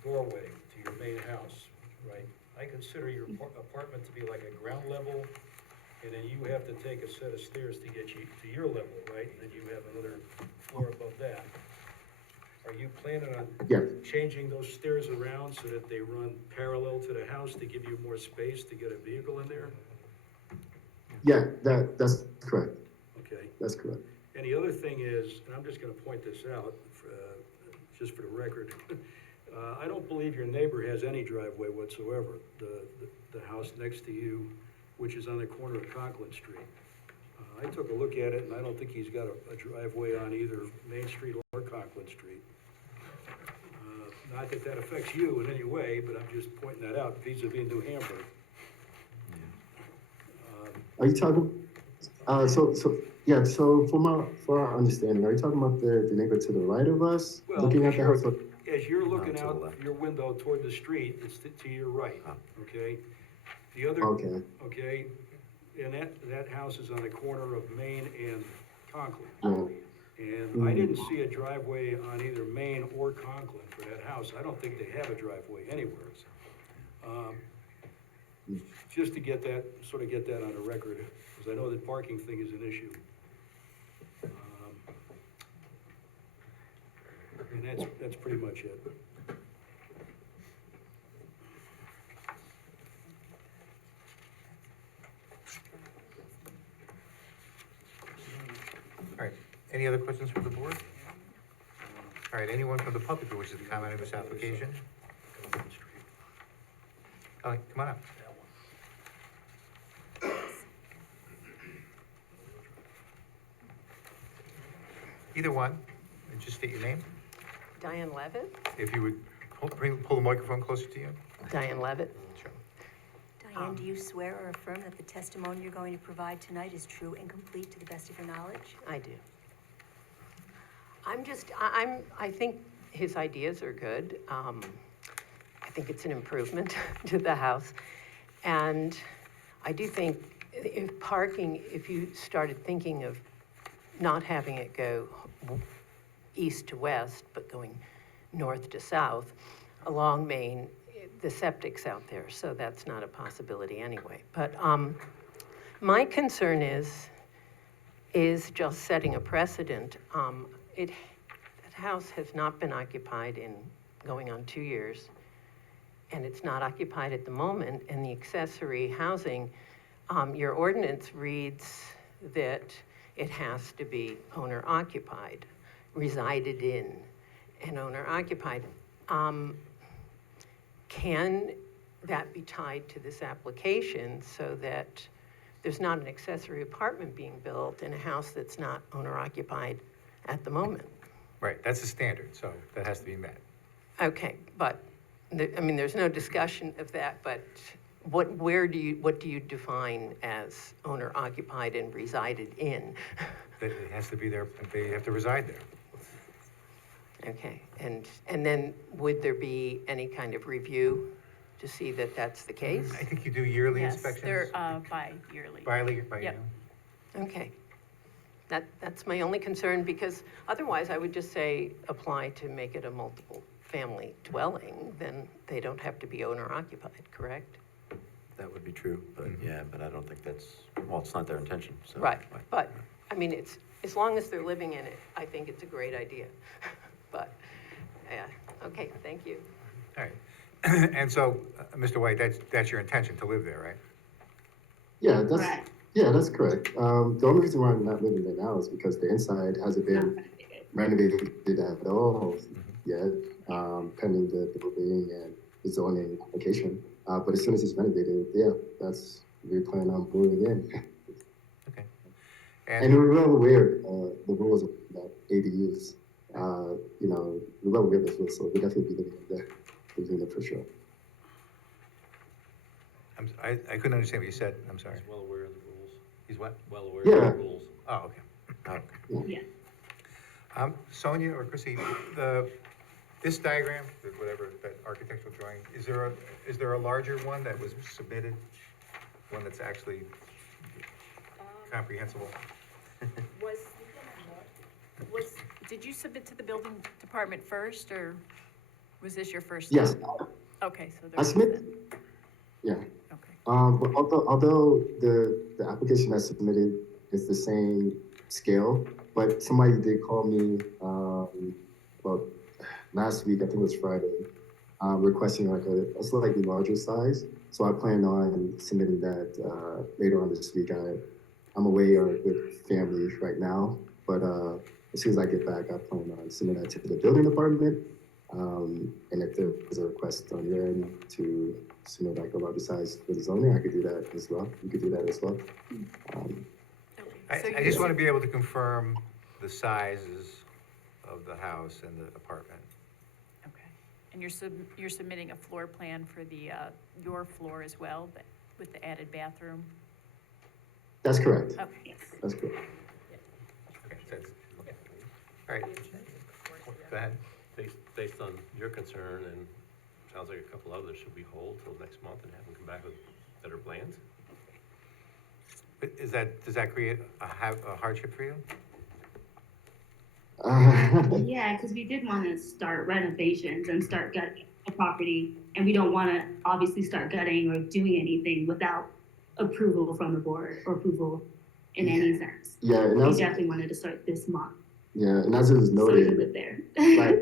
doorway to your main house, right? I consider your apartment to be like a ground level, and then you have to take a set of stairs to get you to your level, right? And then you have another floor above that. Are you planning on Yes. changing those stairs around so that they run parallel to the house to give you more space to get a vehicle in there? Yeah, that's correct. Okay. That's correct. And the other thing is, and I'm just gonna point this out, just for the record, I don't believe your neighbor has any driveway whatsoever, the house next to you, which is on the corner of Conklin Street. I took a look at it, and I don't think he's got a driveway on either Main Street or Conklin Street. Not that that affects you in any way, but I'm just pointing that out vis-à-vis New Hamburg. Are you talking, so for our understanding, are you talking about the neighbor to the right of us, Well, looking at as the you're- house? Or- As you're looking to the out left. your window toward the street, it's to your right, Ah. okay? The other, Okay, okay, and that house is on the corner of Main and Conklin. yeah, And I didn't see a driveway on either Main or Conklin for that house. I don't think they have a driveway anywhere. Just to get that, sort of get that on the record, because I know that parking thing is an issue. And that's pretty much it. All right, any other questions from the board? All right, anyone from the public who wishes to comment on this application? Oh, come on up. Either one, and just state your name. Diane Levitt? If you would pull the microphone closer to you. Diane Levitt. Sure. Diane, do you swear or affirm that the testimony you're going to provide tonight is true and complete to the best of your knowledge? I do. I think his ideas are good. I think it's an improvement to the house. And I do think if you started thinking of not having it go east to west, but going north to south along Main, the septic's out there, so that's not a possibility anyway. But my concern is just setting a precedent. That house has not been occupied in going on 2 years, and it's not occupied at the moment. And the accessory housing, your ordinance reads that it has to be owner-occupied, resided in, and owner-occupied. Can that be tied to this application so that there's not an accessory apartment being built in a house that's not owner-occupied at the moment? Right, that's the standard, so that has to be met. Okay, but, there's no discussion of that, but what do you define as owner-occupied and resided in? That it has to be there, they have to reside there. Okay, and then would there be any kind of review to see that that's the case? I think you do yearly Yes, inspections? they're bi-yearly. Bi-yearly? Yep. Okay. That's my only concern, because otherwise I would just say, apply to make it a multiple family dwelling, then they don't have to be owner occupied, correct? That would be true, but yeah, but I don't think that's, well, it's not their intention, so. Right, but, I mean, it's, as long as they're living in it, I think it's a great idea. But, yeah, okay, thank you. All right. And so, Mr. White, that's your intention, to live there, right? Yeah, that's correct. The only reason why I'm not living there now is because the inside hasn't been renovated at all yet, pending the building and the zoning application. But as soon as it's renovated, yeah, we plan on moving in. Okay. And we're well aware of the rules about ADUs. You know, we're well aware of those rules, so we'll definitely be living there for sure. I couldn't understand what you said, I'm sorry. He's well aware of the rules. He's what? Well aware Yeah. of the rules. Oh, okay. Yeah. Sonia or Chrissy, this diagram, whatever, that architectural drawing, is there a larger one that was submitted? One that's actually comprehensible? Did you submit to the building department first, or was this your first? Yes, time? Okay, so I there's. submit. Yeah. Okay. But although the application I submitted is the same scale, but somebody did call me about last week, I think it was Friday, requesting like a slightly larger size. So I plan on submitting that later on this week. I'm away with family right now, but as soon as I get back, I plan on submitting that to the building department. And if there was a request on your end to submit like a larger size for the zoning, I could do that as well. You could do that as well. I just want to be able to confirm the sizes of the house and the apartment. Okay, and you're submitting a floor plan for the, your floor as well, but with the added bathroom? That's correct. Okay. That's correct. Okay, all right. Go ahead. Based on your concern, and sounds like a couple others, should we hold till next month and have them come back with better plans? Does that create a hardship for you? Yeah, because we did want to start renovations and start gutting the property, and we don't want to obviously start gutting or doing anything without approval from the board or approval in any sense. Yeah, and We definitely wanted to start this month. Yeah, and as it was So we noted, can live there. right,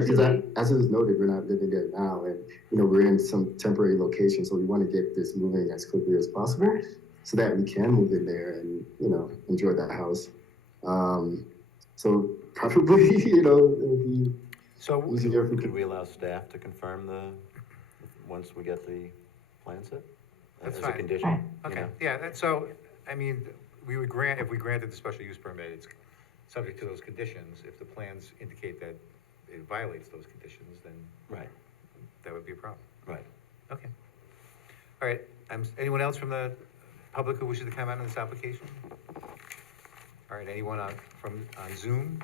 because as it was noted, we're not living there now, and you know we're in some temporary location, so we want to get this moving as quickly as possible, so that we can move in there and you know enjoy that house. So probably it would be easier if we Could could. we allow staff to confirm once we get the plan set? That's As fine. a condition? you Okay, know? yeah, so, I mean, if we granted the special use permit, it's subject to those conditions. If the plans indicate that it violates those conditions, then Right, that would be a problem. right. Okay. All right, anyone else from the public who wishes to comment on this application? All right, anyone on Zoom?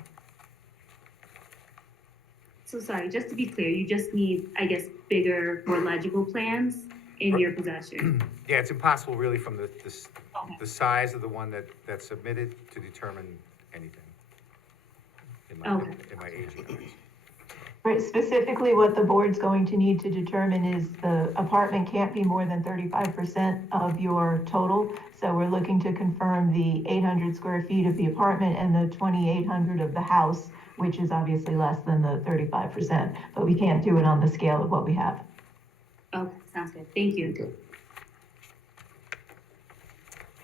So sorry, just to be clear, you just need, I guess, bigger, more legible plans in your possession. Yeah, it's impossible really from the size of the one that's submitted to determine anything. In my aging eyes. Right, specifically what the board's going to need to determine is the apartment can't be more than 35% of your total. So we're looking to confirm the 800 square feet of the apartment and the 2,800 of the house, which is obviously less than the 35%, but we can't do it on the scale of what we have. Okay, sounds good. Thank you. Okay.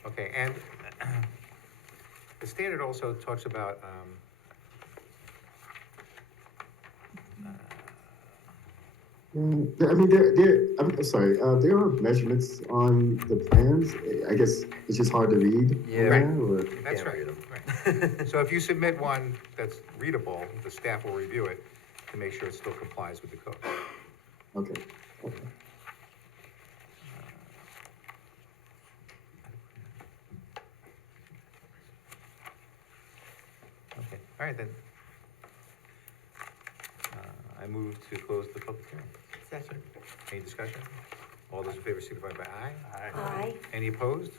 Okay, and the standard also talks about, I mean, I'm sorry, there are measurements on the plans. I guess it's just hard to read. Yeah. Right. Or, that's Can't right, read 'em. right. So if you submit one that's readable, the staff will review it to make sure it still complies with the code. okay. Okay, all right then. I move to close the public hearing. Second. Any discussion? All those in favor signify by aye. Aye. Any opposed?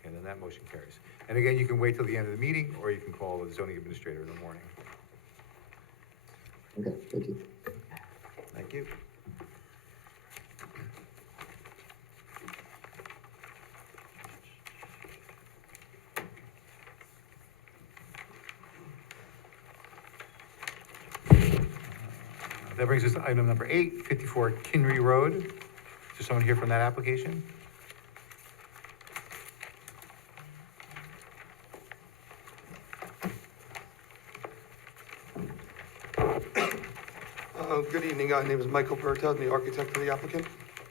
Okay, then that motion carries. And again, you can wait till the end of the meeting, or you can call the zoning administrator in the morning. Okay, thank you. Thank you. That brings us to item number 8, 54 Kinry Road. Is there someone here from that application? Good evening, my name is Michael Berta, I'm the architect for the applicant.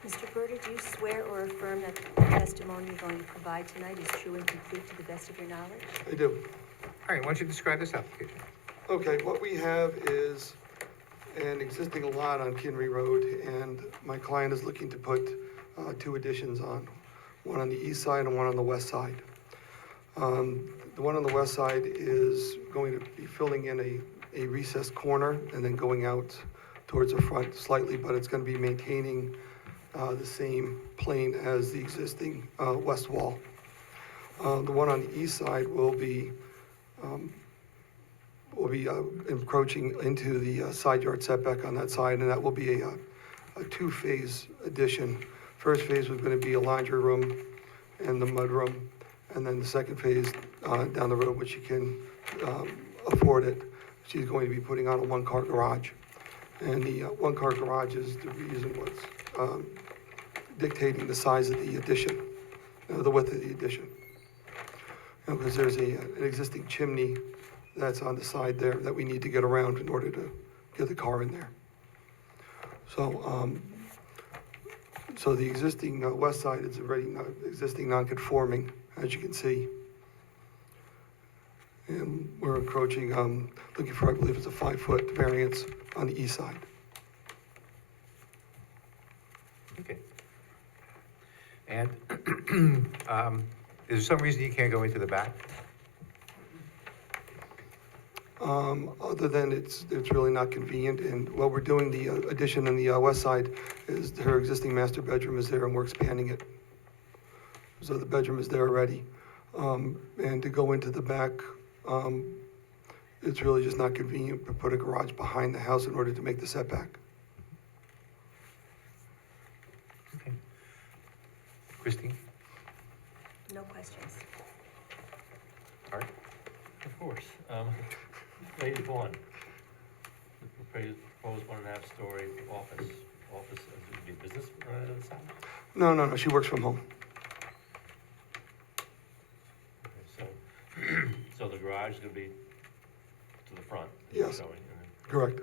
Mr. Berta, do you swear or affirm that the testimony you're going to provide tonight is true and complete to the best of your knowledge? I do. All right, why don't you describe this application? Okay, what we have is an existing lot on Kinry Road, and my client is looking to put two additions on, one on the east side and one on the west side. The one on the west side is going to be filling in a recessed corner and then going out towards the front slightly, but it's going to be maintaining the same plane as the existing west wall. The one on the east side will be encroaching into the side yard setback on that side, and that will be a two-phase addition. First phase was going to be a laundry room and the mudroom, and then the second phase down the road, which she can afford it, she's going to be putting on a one-car garage. And the one-car garage is the reason what's dictating the size of the addition, the width of the addition. Because there's an existing chimney that's on the side there that we need to get around in order to get the car in there. So, so the existing west side is already existing non-conforming, as you can see. And we're encroaching, looking for, I believe it's a 5-foot variance on the east side. Okay. And is there some reason you can't go into the back? Other than it's really not convenient, and what we're doing, the addition on the west side is her existing master bedroom is there, and we're expanding it. So the bedroom is there already. And to go into the back, it's really just not convenient to put a garage behind the house in order to make the setback. Okay. Christine? No questions. All right. Of course. Phase 1, the proposed 1.5-story office, would be business right on the side? No, she works from home. Okay, so the garage is gonna be to the front? Yes. Showing, and then- Correct.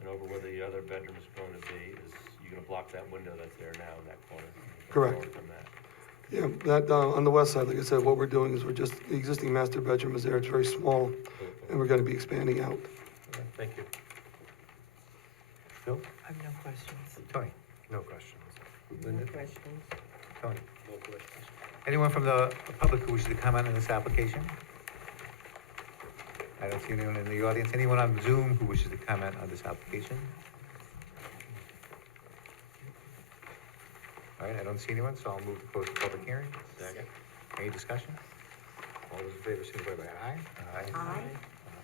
And over where the other bedroom is going to be, you're gonna block that window that's there now in that corner? Correct. From that. Yeah, that, on the west side, like I said, what we're doing is the existing master bedroom is there, it's very small, and we're gonna be expanding out. Okay, thank you. Bill? I have no questions. Tony? No questions. Linda? questions. Tony? No questions. Anyone from the public who wishes to comment on this application? I don't see anyone in the audience. Anyone on Zoom who wishes to comment on this application? All right, I don't see anyone, so I'll move to close the public hearing. Second. Any discussion? All those in favor signify by aye. Aye.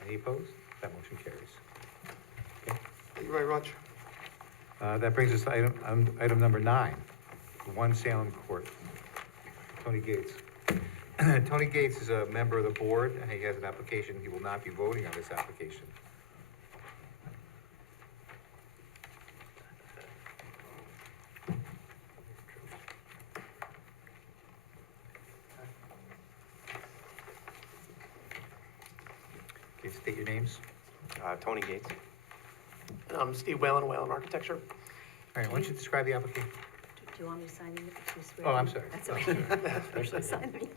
Any opposed? That motion carries. Okay. Thank you very much. That brings us to item number 9, 1 Salem Court. Tony Gates. Tony Gates is a member of the board, and he has an application. He will not be voting on this application. Okay, state your names. Tony Gates. Steve Whalen, Whalen Architecture. All right, why don't you describe the application? Do you want me to sign in? Do you swear? Oh, I'm sorry. That's okay. Sign me.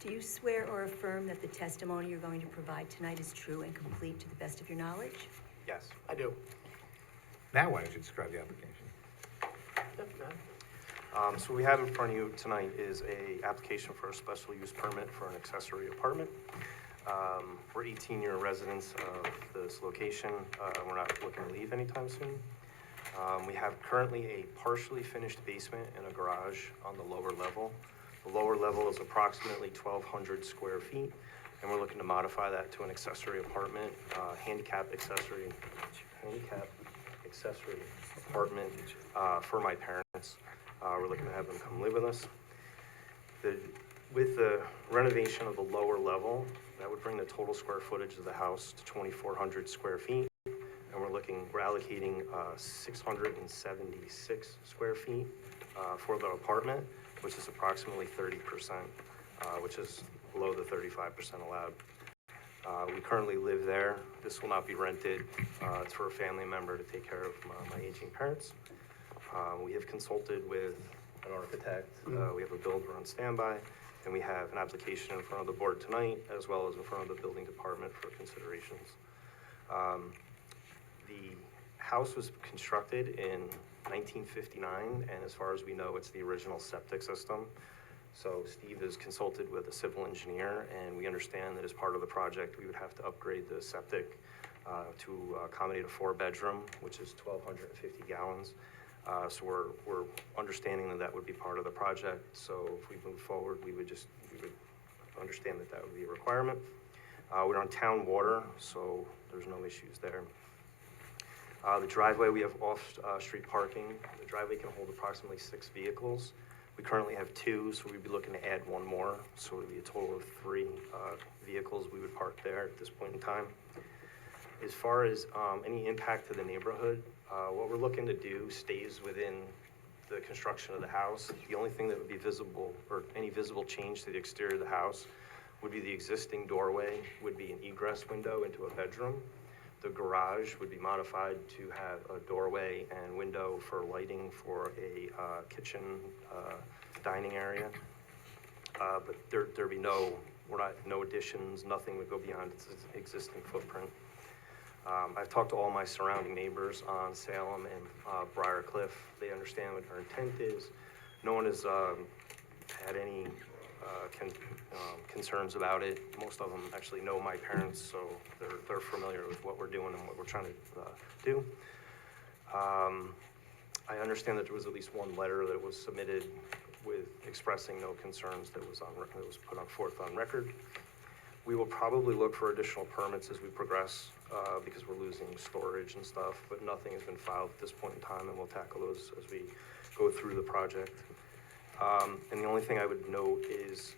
Do you swear or affirm that the testimony you're going to provide tonight is true and complete to the best of your knowledge? Yes, I do. Now why don't you describe the application? So what we have in front of you tonight is a application for a special use permit for an accessory apartment. We're 18-year residents of this location. We're not looking to leave anytime soon. We have currently a partially finished basement and a garage on the lower level. The lower level is approximately 1,200 square feet, and we're looking to modify that to an accessory apartment, handicap accessory apartment for my parents. We're looking to have them come live with us. With the renovation of the lower level, that would bring the total square footage of the house to 2,400 square feet. And we're allocating 676 square feet for the apartment, which is approximately 30%, which is below the 35% allowed. We currently live there. This will not be rented. It's for a family member to take care of my aging parents. We have consulted with an architect. We have a builder on standby, and we have an application in front of the board tonight, as well as in front of the building department for considerations. The house was constructed in 1959, and as far as we know, it's the original septic system. So Steve has consulted with a civil engineer, and we understand that as part of the project, we would have to upgrade the septic to accommodate a 4-bedroom, which is 1,250 gallons. So we're understanding that would be part of the project. So if we move forward, we would understand that would be a requirement. We're on town water, so there's no issues there. The driveway, we have off-street parking. The driveway can hold approximately 6 vehicles. We currently have 2, so we'd be looking to add 1 more. So it would be a total of 3 vehicles we would park there at this point in time. As far as any impact to the neighborhood, what we're looking to do stays within the construction of the house. The only thing that would be visible, or any visible change to the exterior of the house, would be the existing doorway would be an egress window into a bedroom. The garage would be modified to have a doorway and window for lighting for a kitchen, dining area. But there'd be no additions, nothing would go beyond its existing footprint. I've talked to all my surrounding neighbors on Salem and Briarcliff. They understand what our intent is. No one has had any concerns about it. Most of them actually know my parents, so they're familiar with what we're doing and what we're trying to do. I understand that there was at least 1 letter that was submitted with expressing no concerns that was put on forth on record. We will probably look for additional permits as we progress because we're losing storage and stuff, but nothing has been filed at this point in time, and we'll tackle those as we go through the project. And the only thing I would note is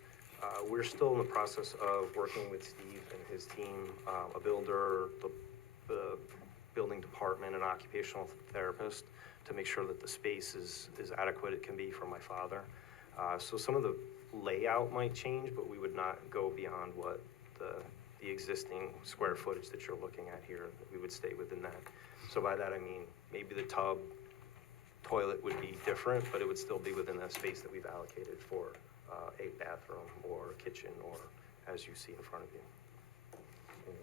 we're still in the process of working with Steve and his team, a builder, the building department, an occupational therapist, to make sure that the space is adequate it can be for my father. So some of the layout might change, but we would not go beyond what the existing square footage that you're looking at here. We would stay within that. So by that I mean maybe the tub, toilet would be different, but it would still be within that space that we've allocated for a bathroom or kitchen, or as you see in front of you. Anything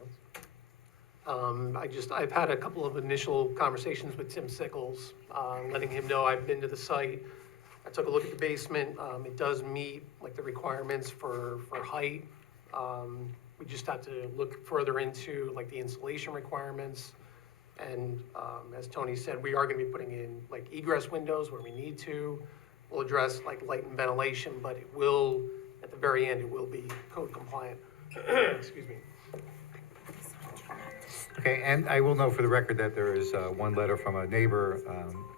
else? I've had a couple of initial conversations with Tim Sickles, letting him know I've been to the site. I took a look at the basement. It does meet like the requirements for height. We just have to look further into like the insulation requirements. And as Tony said, we are gonna be putting in like egress windows where we need to. We'll address like light and ventilation, but it will, at the very end, it will be code compliant. Excuse me. Okay, and I will note for the record that there is 1 letter from a neighbor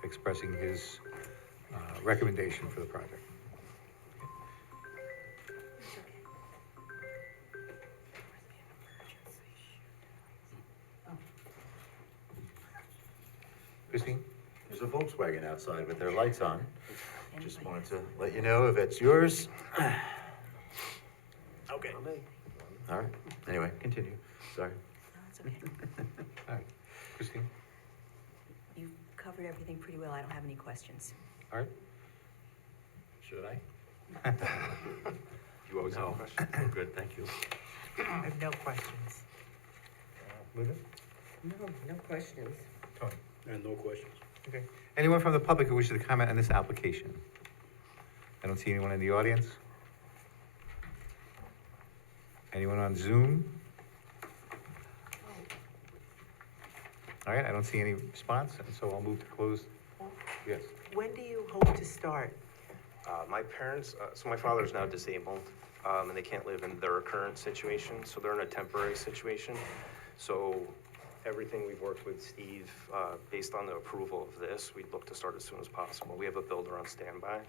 expressing his recommendation for the project. Christine? There's a Volkswagen outside with their lights on. Just wanted to let you know if it's yours. Okay. All right, anyway, continue, sorry. No, it's okay. All right, Christine? You've covered everything pretty well. I don't have any questions. All right. Should I? You always have a question. Oh, good, thank you. I have no questions. Linda? No questions. Tony? And no questions. Okay. Anyone from the public who wishes to comment on this application? I don't see anyone in the audience. Anyone on Zoom? All right, I don't see any response, and so I'll move to close. Yes. When do you hope to start? My parents, so my father's now disabled, and they can't live in their current situation, so they're in a temporary situation. So everything we've worked with Steve, based on the approval of this, we'd look to start as soon as possible. We have a builder on standby,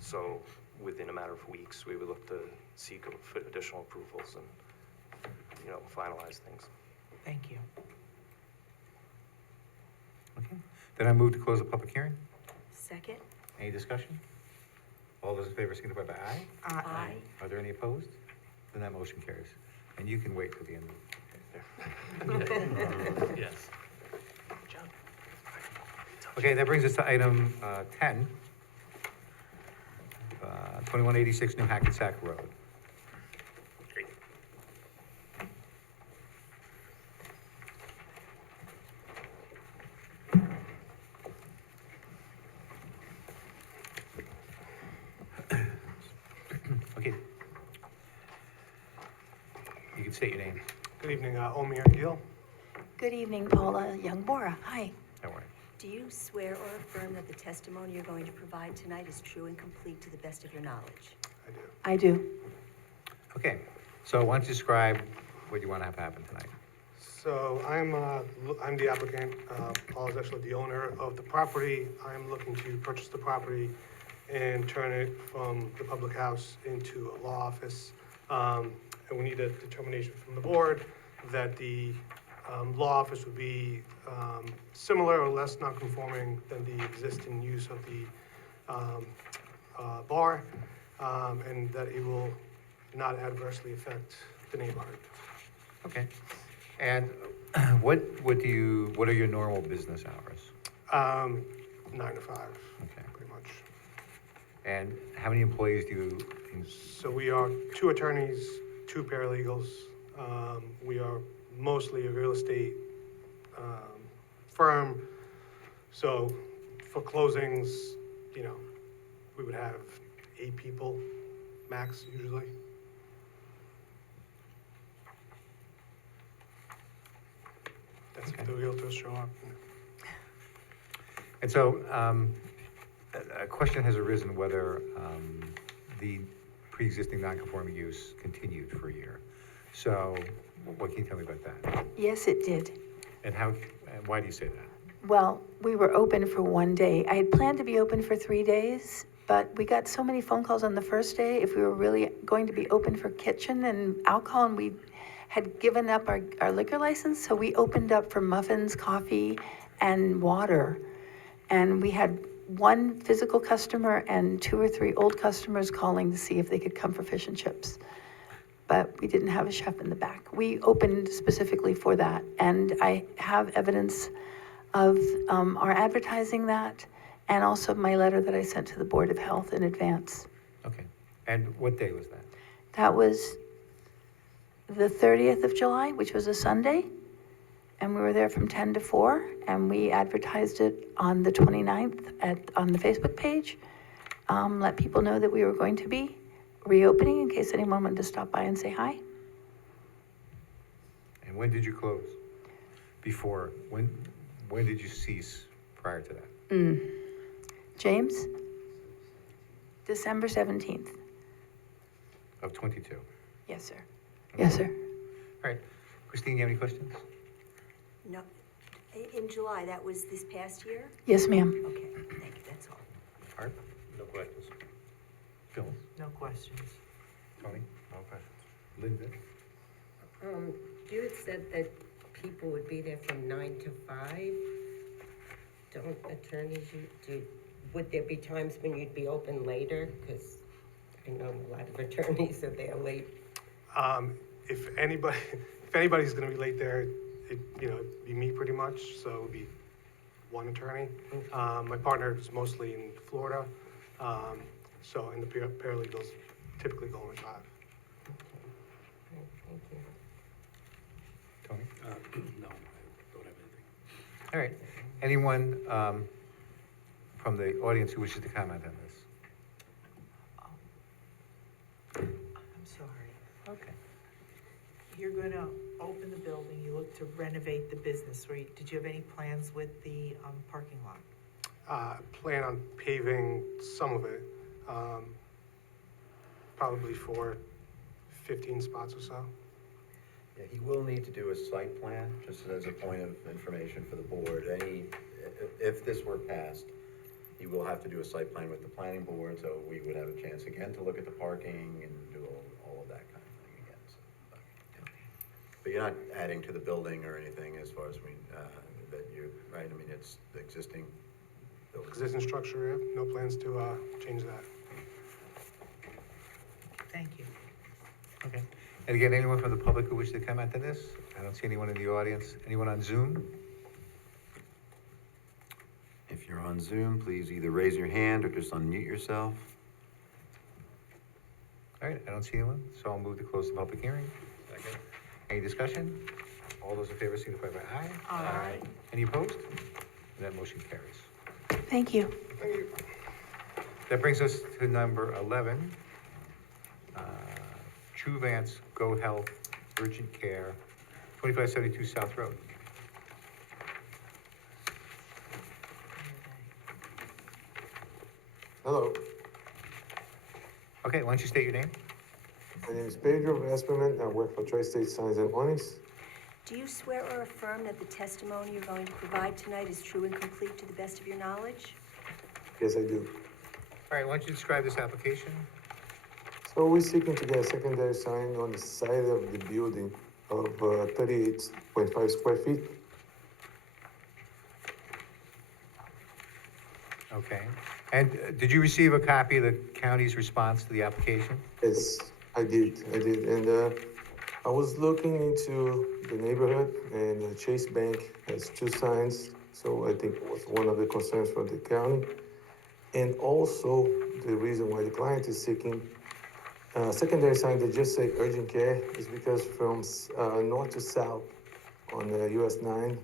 so within a matter of weeks, we would look to seek additional approvals and, finalize things. Thank you. Okay. Then I move to close the public hearing. Second? Any discussion? All those in favor signify by aye. Aye. Are there any opposed? Then that motion carries. And you can wait till the end of Yes. Okay, that brings us to item 10, 2186 New Hackensack Road. Okay. You can state your name. Good evening, Omer Gill. Good evening, Paula Youngbora. Hi. How are you? Do you swear or affirm that the testimony you're going to provide tonight is true and complete to the best of your knowledge? I do. I do. Okay, so why don't you describe what you want to have happen tonight? So I'm the applicant. Paul is actually the owner of the property. I'm looking to purchase the property and turn it from the public house into a law office. And we need a determination from the board that the law office would be similar or less non-conforming than the existing use of the bar, and that it will not adversely affect the neighborhood. Okay. And what are your normal business hours? 9 to 5, Okay. pretty much. And how many employees do you? So we are 2 attorneys, 2 paralegals. We are mostly a real estate firm. So for closings, we would have 8 people max usually. That's if the realtors show up. And so, a question has arisen whether the pre-existing non-conforming use continued for a year. So, what can you tell me about that? Yes, it did. And why do you say that? Well, we were open for one day. I had planned to be open for 3 days, but we got so many phone calls on the first day if we were really going to be open for kitchen and alcohol, and we had given up our liquor license, so we opened up for muffins, coffee, and water. And we had 1 physical customer and 2 or 3 old customers calling to see if they could come for fish and chips. But we didn't have a chef in the back. We opened specifically for that, and I have evidence of our advertising that, and also my letter that I sent to the Board of Health in advance. Okay. And what day was that? That was the 30th of July, which was a Sunday, and we were there from 10 to 4, and we advertised it on the 29th on the Facebook page, let people know that we were going to be reopening in case anyone wanted to stop by and say hi. And when did you close? Before, when did you cease prior to that? James? December 17th. Of 22? Yes, sir. Yes, sir. All right. Christine, you have any questions? No. In July, that was this past year? Yes, ma'am. Okay, thank you, that's all. Art? No questions. Phil? No questions. Tony? No questions. Linda? You had said that people would be there from 9 to 5. Don't attorneys, would there be times when you'd be open later? Because I know a lot of attorneys are there late. If anybody's gonna be late there, it'd be me pretty much, so it would be 1 attorney. My partner is mostly in Florida, and the paralegals typically go only 5. Okay, thank you. Tony? No, I don't have anything. All right. Anyone from the audience who wishes to comment on this? I'm sorry. Okay. you're gonna open the building, you look to renovate the business, right? Did you have any plans with the, parking lot? Plan on paving some of it, probably for 15 spots or so. Yeah, he will need to do a site plan, just as a point of information for the board. If this were passed, he will have to do a site plan with the planning board, so we would have a chance again to look at the parking and do all of that kind of thing again. So, but you're not adding to the building or anything as far as that you, right? I mean, it's the existing building. Existing structure, yeah, no plans to change that. Thank you. Okay. And again, anyone from the public who wishes to comment on this? I don't see anyone in the audience. Anyone on Zoom? If you're on Zoom, please either raise your hand or just unmute yourself. All right, I don't see anyone, so I'll move to close the public hearing. Second. Any discussion? All those in favor signify by aye. Aye. Any opposed? And that motion carries. Thank you. Thank you. That brings us to number 11. Truvance Go Health Urgent Care, 2572 South Road. Hello, Okay, why don't you state your name? my name is Pedro Esperman. I work for Tri-State Signs and Awnings. Do you swear or affirm that the testimony you're going to provide tonight is true and complete to the best of your knowledge? Yes, I do. All right, why don't you describe this application? So we're seeking to get a secondary sign on the side of the building of 38.5 square feet. Okay. And did you receive a copy of the county's response to the application? Yes, I did. And I was looking into the neighborhood, and Chase Bank has 2 signs, so I think it was one of the concerns for the county. And also, the reason why the client is seeking secondary sign that just say urgent care is because from north to south on the US 9,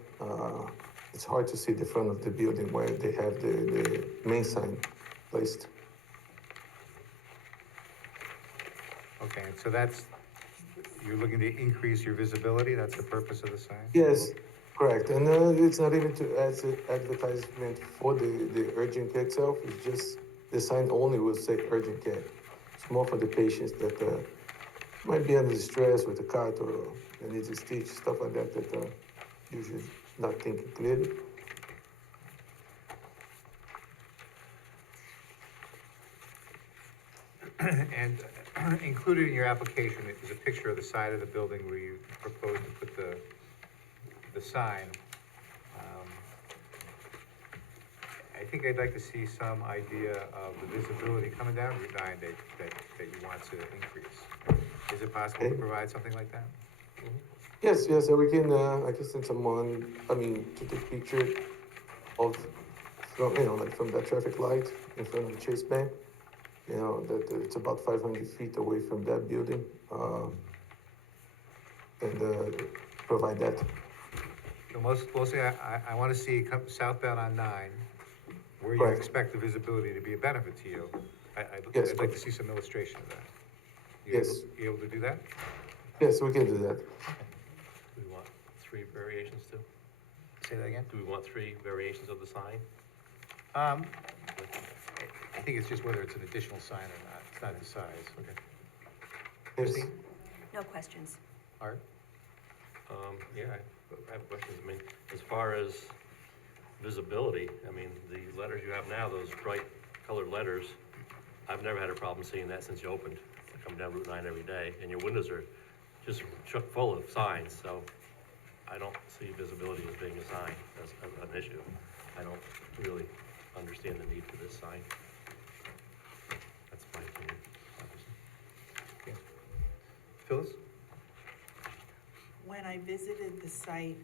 it's hard to see the front of the building where they have the main sign placed. Okay, so you're looking to increase your visibility, that's the purpose of the sign? Yes, correct. And it's not even as an advertisement for the urgent care itself, it's just the sign only will say urgent care. It's more for the patients that might be under distress with a cut or they need a stitch, stuff like that, that usually not thinking clearly. And included in your application is a picture of the side of the building where you propose to put the sign. I think I'd like to see some idea of the visibility coming down Route 9 that you want to increase. Is it possible to provide something like that? Yes, so we can, I can send someone, to take picture of, from that traffic light in front of the Chase Bank. That it's about 500 feet away from that building, and provide that. So mostly, I want to see southbound on 9, where you Correct. expect the visibility to be a benefit to you. Yes, I'd like to see some illustration of that. Yes. You able to do that? Yes, we can do that. Do we want 3 variations too? Say that again? Do we want 3 variations of the sign? I think it's just whether it's an additional sign or not, it's not in size. Okay. Yes. Christine? No questions. Art? Yeah, I have questions. I mean, as far as visibility, the letters you have now, those bright colored letters, I've never had a problem seeing that since you opened. I come down Route 9 every day, and your windows are just chock full of signs, so I don't see visibility as being a sign, as an issue. I don't really understand the need for this sign. That's my opinion, obviously. Okay. Phyllis? When I visited the site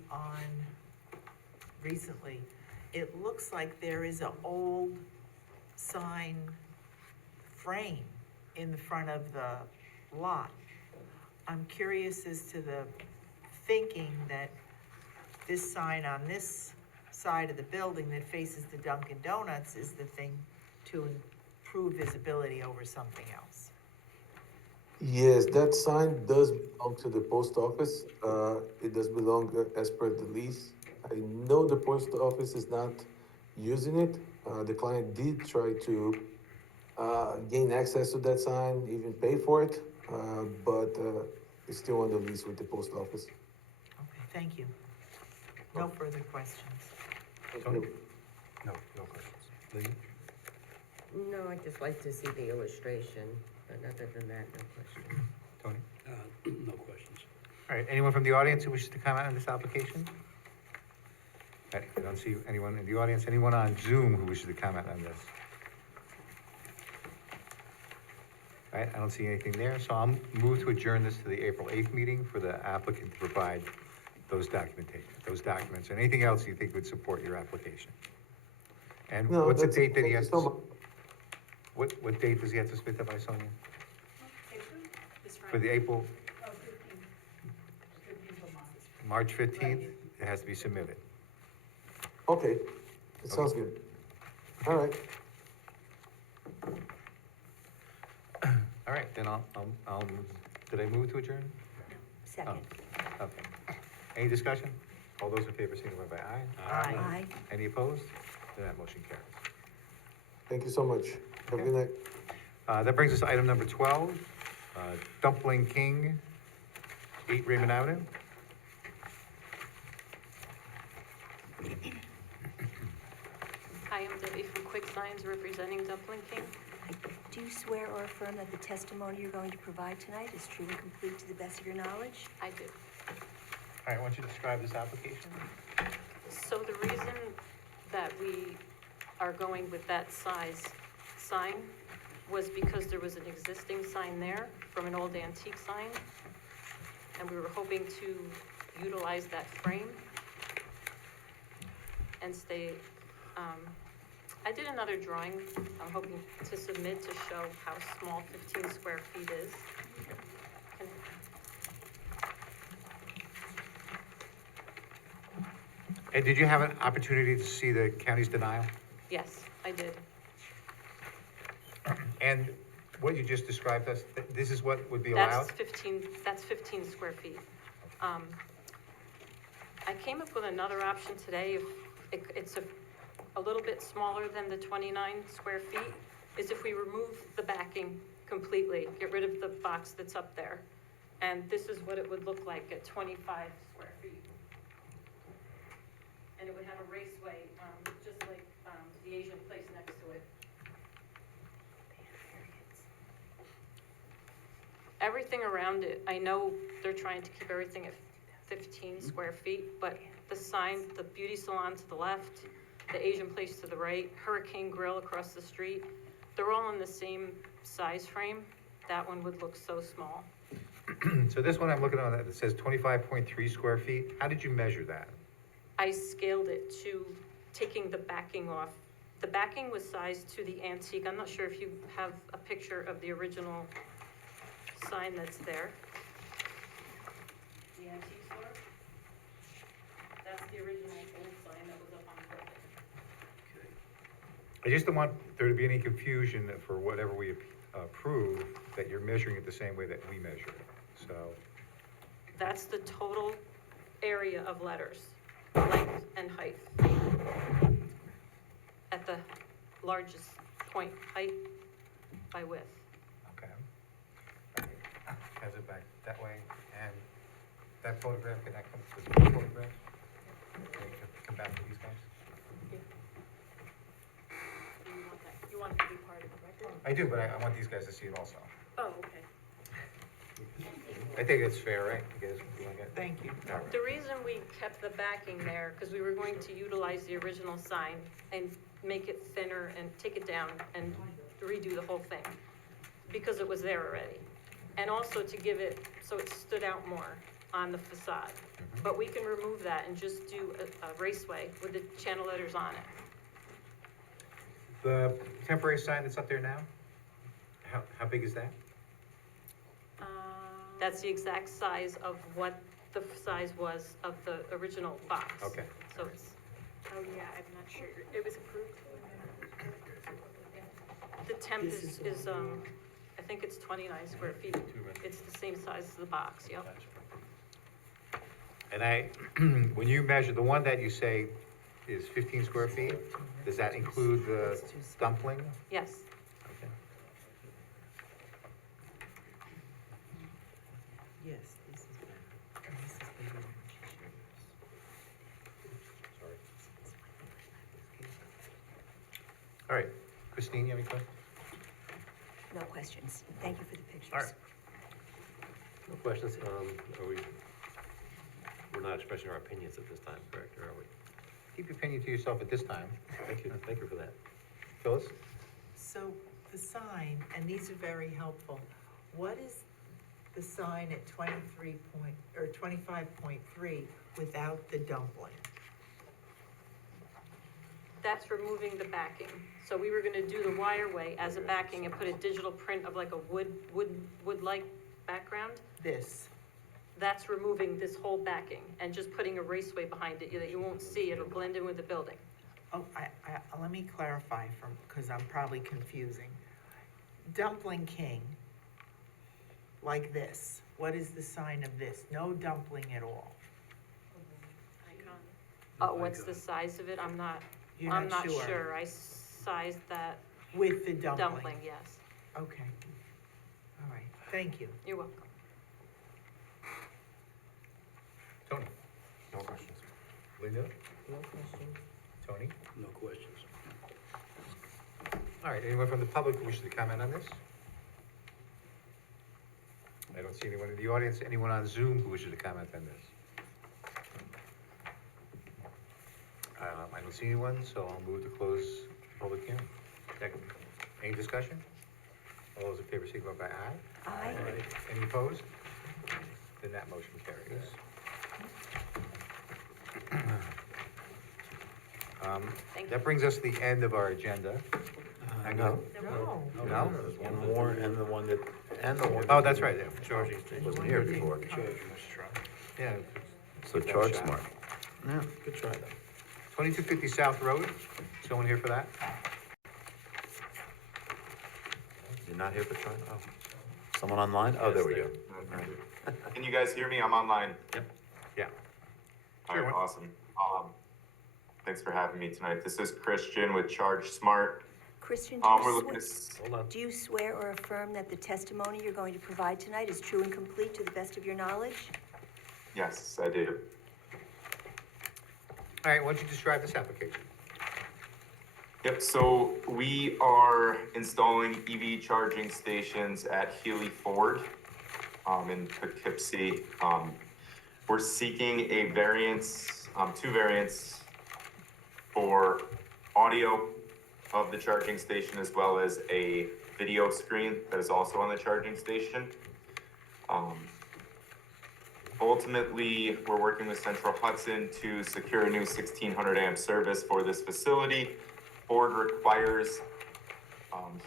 recently, it looks like there is an old sign frame in the front of the lot. I'm curious as to the thinking that this sign on this side of the building that faces the Dunkin' Donuts is the thing to improve visibility over something else. Yes, that sign does belong to the post office. It does belong as per the lease. I know the post office is not using it. The client did try to gain access to that sign, even pay for it, but it's still on the lease with the post office. Okay, thank you. No further questions. Tony? No, no questions. Lee? No, I'd just like to see the illustration, but other than that, no question. Tony? No questions. All right, anyone from the audience who wishes to comment on this application? I don't see anyone in the audience. Anyone on Zoom who wishes to comment on this? All right, I don't see anything there, so I'll move to adjourn this to the April 8th meeting for the applicant to provide those documents, and anything else you think would support your application. And No, what's the that's- date that he thank has you so to, much. what date does he have to submit that by, Sonia? For the April? March 15th, it has to be submitted. Okay, it sounds good. All right. All right, then I'll, did I move to adjourn? Second. Oh, okay. Any discussion? All those in favor signify by aye. Aye. Any opposed? Then that motion carries. Thank you so much. Have a good night. That brings us to item number 12, Dumpling King, 8 Raymond Avenue. Hi, I'm Debbie from Quick Signs representing Dumpling King. Do you swear or affirm that the testimony you're going to provide tonight is true and complete to the best of your knowledge? I do. All right, why don't you describe this application? So the reason that we are going with that size sign was because there was an existing sign there from an old antique sign, and we were hoping to utilize that frame and stay. I did another drawing I'm hoping to submit to show how small 15 square feet is. And did you have an opportunity to see the county's denial? Yes, I did. And what you just described us, this is what would be allowed? That's 15 square feet. I came up with another option today, if it's a little bit smaller than the 29 square feet, is if we remove the backing completely, get rid of the box that's up there. And this is what it would look like at 25 square feet. And it would have a raceway, just like the Asian place next to it. Everything around it, I know they're trying to keep everything at 15 square feet, but the sign, the beauty salon to the left, the Asian place to the right, Hurricane Grill across the street, they're all in the same size frame. That one would look so small. So this one I'm looking at, it says 25.3 square feet. How did you measure that? I scaled it to taking the backing off. The backing was sized to the antique. I'm not sure if you have a picture of the original sign that's there. The antique store. That's the original old sign that was up on the building. I just don't want there to be any confusion that for whatever we approve, that you're measuring it the same way that we measure it, so. That's the total area of letters, length and height. At the largest point, height by width. Okay. Has it back that way, and that photograph, can that come, this photograph? Can it come back to these guys? You want it to be part of the record? I do, but I want these guys to see it also. Oh, okay. I think it's fair, right? You guys, you want to get? Thank you. All right. The reason we kept the backing there, because we were going to utilize the original sign and make it thinner and take it down and redo the whole thing, because it was there already. And also to give it, so it stood out more on the facade. But we can remove that and just do a raceway with the channel letters on it. The temporary sign that's up there now, how big is that? That's the exact size of what the size was of the original box. Okay. So it's, oh yeah, I'm not sure, it was approved. The temp is I think it's 29 square feet. same size as the box, yep. And when you measure, the one that you say is 15 square feet, does that include the dumpling? Yes. Okay. Yes, this is better. And this is bigger than she showed Sorry. All right, Christine, you have any questions? No questions. Thank you for the pictures. All right. No questions, we're not expressing our opinions at this time, correct, or are we? Keep your opinion to yourself at this time. Thank you for that. Phyllis? So the sign, and these are very helpful, what is the sign at 25.3 without the dumpling? That's removing the backing. So we were gonna do the wireway as a backing and put a digital print of like a wood-like background. This. That's removing this whole backing and just putting a raceway behind it that you won't see. It'll blend in with the building. Oh, let me clarify because I'm probably confusing. Dumpling King, like this, what is the sign of this? No dumpling at all. What's the size of it? I'm not You're not sure? sure. I sized that With the dumpling? dumpling, yes. Okay. All right, thank you. You're welcome. Tony? No questions. Linda? No questions. Tony? No questions. All right, anyone from the public who wishes to comment on this? I don't see anyone in the audience. Anyone on Zoom who wishes to comment on this? I don't see anyone, so I'll move to close the public hearing. Second. Any discussion? All those in favor signify by aye. Aye. Any opposed? Then that motion carries. Thank you. That brings us to the end of our agenda. No. No. No? There's one more, and the one that, and the one. Oh, that's right, yeah, Charging Wasn't here before. yeah. So charge smart. Yeah, good try though. 2250 South Road, someone here for that? You're not here for try? Oh. Someone online? Oh, there we go. Can you guys hear me? I'm online. Yeah. All right, awesome. Thanks for having me tonight. This is Christian with Charge Smart. Christian, We're looking to, do you swear or affirm that the testimony you're going to provide tonight is true and complete to the best of your knowledge? yes, I do. All right, why don't you describe this application? Yep, so we are installing EV charging stations at Healy Ford in Poughkeepsie. We're seeking a variance, two variants for audio of the charging station as well as a video screen that is also on the charging station. Ultimately, we're working with Central Hudson to secure a new 1600 amp service for this facility. Ford requires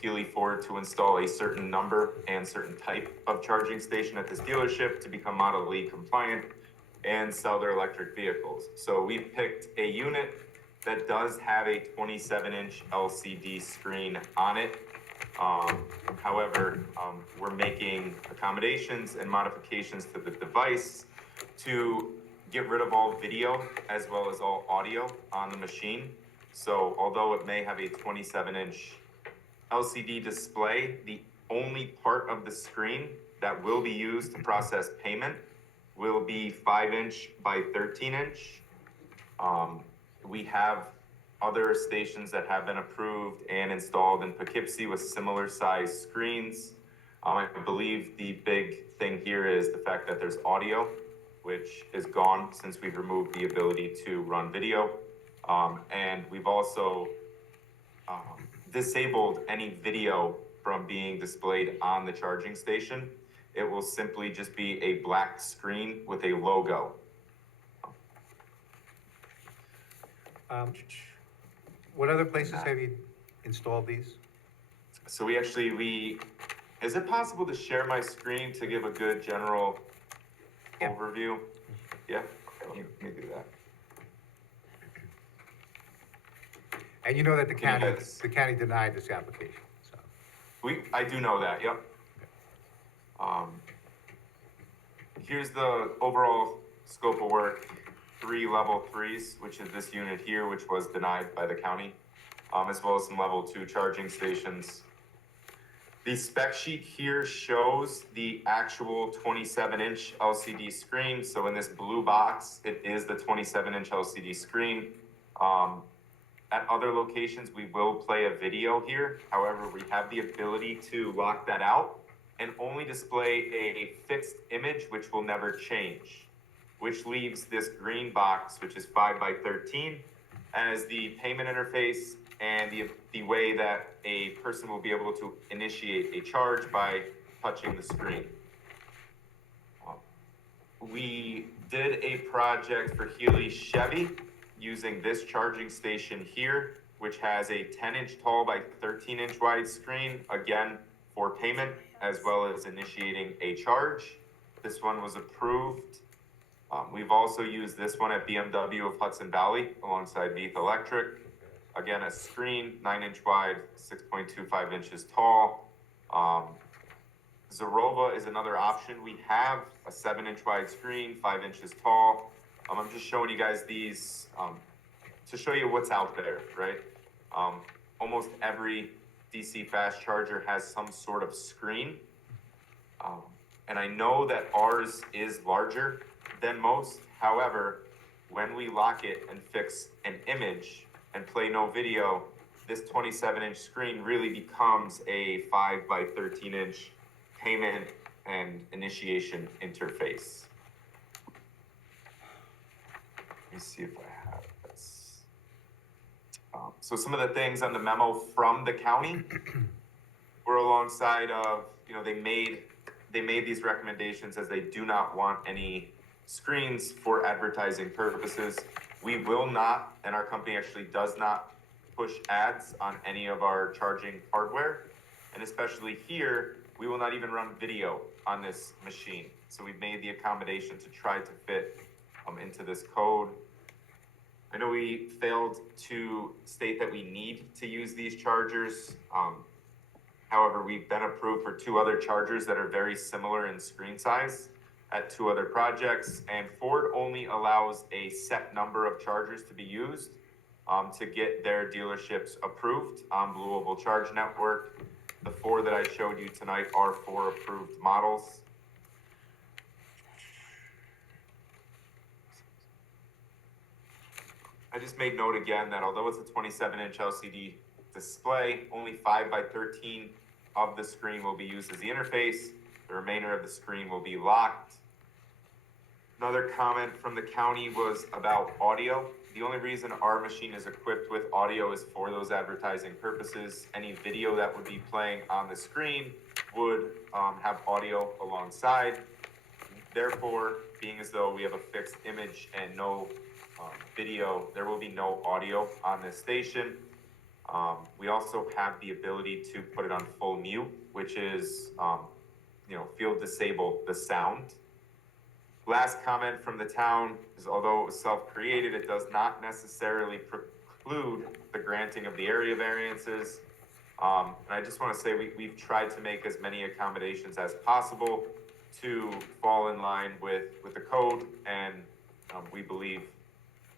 Healy Ford to install a certain number and certain type of charging station at this dealership to become Model E compliant and sell their electric vehicles. So we picked a unit that does have a 27-inch LCD screen on it. However, we're making accommodations and modifications to the device to get rid of all video as well as all audio on the machine. So although it may have a 27-inch LCD display, the only part of the screen that will be used to process payment will be 5-inch by 13-inch. We have other stations that have been approved and installed in Poughkeepsie with similar size screens. I believe the big thing here is the fact that there's audio, which is gone since we've removed the ability to run video. And we've also disabled any video from being displayed on the charging station. It will simply just be a black screen with a logo. What other places have you installed these? So is it possible to share my screen to give a good general overview? Yeah, okay, let me do that. And you know that the county denied this application, so. I do know that, yep. here's the overall scope of work, 3 level 3s, which is this unit here, which was denied by the county, as well as some level 2 charging stations. The spec sheet here shows the actual 27-inch LCD screen. So in this blue box, it is the 27-inch LCD screen. At other locations, we will play a video here. However, we have the ability to lock that out and only display a fixed image, which will never change, which leaves this green box, which is 5x13, as the payment interface and the way that a person will be able to initiate a charge by touching the screen. We did a project for Healy Chevy using this charging station here, which has a 10-inch tall by 13-inch wide screen, again, for payment, as well as initiating a charge. This one was approved. We've also used this one at BMW of Hudson Valley alongside Neath Electric. Again, a screen, 9-inch wide, 6.25 inches tall. Zarova is another option. We have a 7-inch wide screen, 5 inches tall. I'm just showing you guys these to show you what's out there, right? Almost every DC fast charger has some sort of screen. And I know that ours is larger than most. However, when we lock it and fix an image and play no video, this 27-inch screen really becomes a 5x13-inch payment and initiation interface. Let me see if I have this. So some of the things on the memo from the county were alongside of, they made these recommendations as they do not want any screens for advertising purposes. We will not, and our company actually does not push ads on any of our charging hardware. And especially here, we will not even run video on this machine. So we've made the accommodation to try to fit into this code. I know we failed to state that we need to use these chargers. However, we've been approved for 2 other chargers that are very similar in screen size at 2 other projects, and Ford only allows a set number of chargers to be used to get their dealerships approved on Blue Oval Charge Network. The 4 that I showed you tonight are 4 approved models. I just made note again that although it's a 27-inch LCD display, only 5x13 of the screen will be used as the interface. The remainder of the screen will be locked. Another comment from the county was about audio. The only reason our machine is equipped with audio is for those advertising purposes. Any video that would be playing on the screen would have audio alongside. Therefore, being as though we have a fixed image and no video, there will be no audio on this station. We also have the ability to put it on full mute, which is, field disable the sound. Last comment from the town is, although it was self-created, it does not necessarily preclude the granting of the area variances. And I just want to say we've tried to make as many accommodations as possible to fall in line with the code, and we believe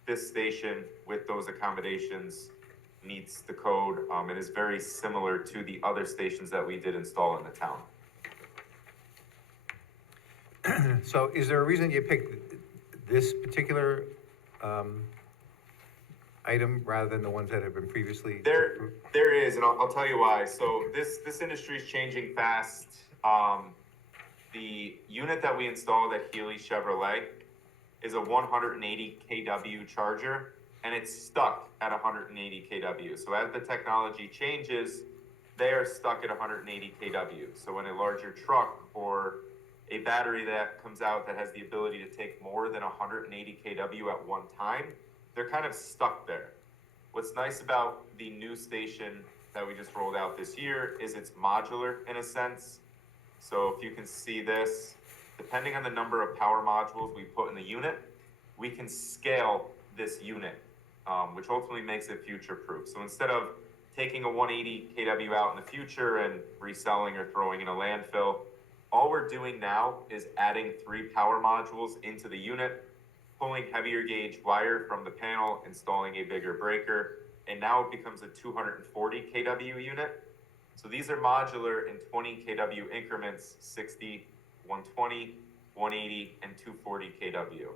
this station with those accommodations meets the code and is very similar to the other stations that we did install in the town. So is there a reason you picked this particular item rather than the ones that have been previously? There is, and I'll tell you why. So this industry is changing fast. The unit that we installed at Healy Chevrolet is a 180 kW charger, and it's stuck at 180 kW. So as the technology changes, they are stuck at 180 kW. So when a larger truck or a battery that comes out that has the ability to take more than 180 kW at one time, they're kind of stuck there. What's nice about the new station that we just rolled out this year is it's modular in a sense. So if you can see this, depending on the number of power modules we put in the unit, we can scale this unit, which ultimately makes it future-proof. So instead of taking a 180 kW out in the future and reselling or throwing in a landfill, All we're doing now is adding 3 power modules into the unit, pulling heavier gauge wire from the panel, installing a bigger breaker, and now it becomes a 240 kW unit. So these are modular in 20 kW increments, 60, 120, 180, and 240 kW.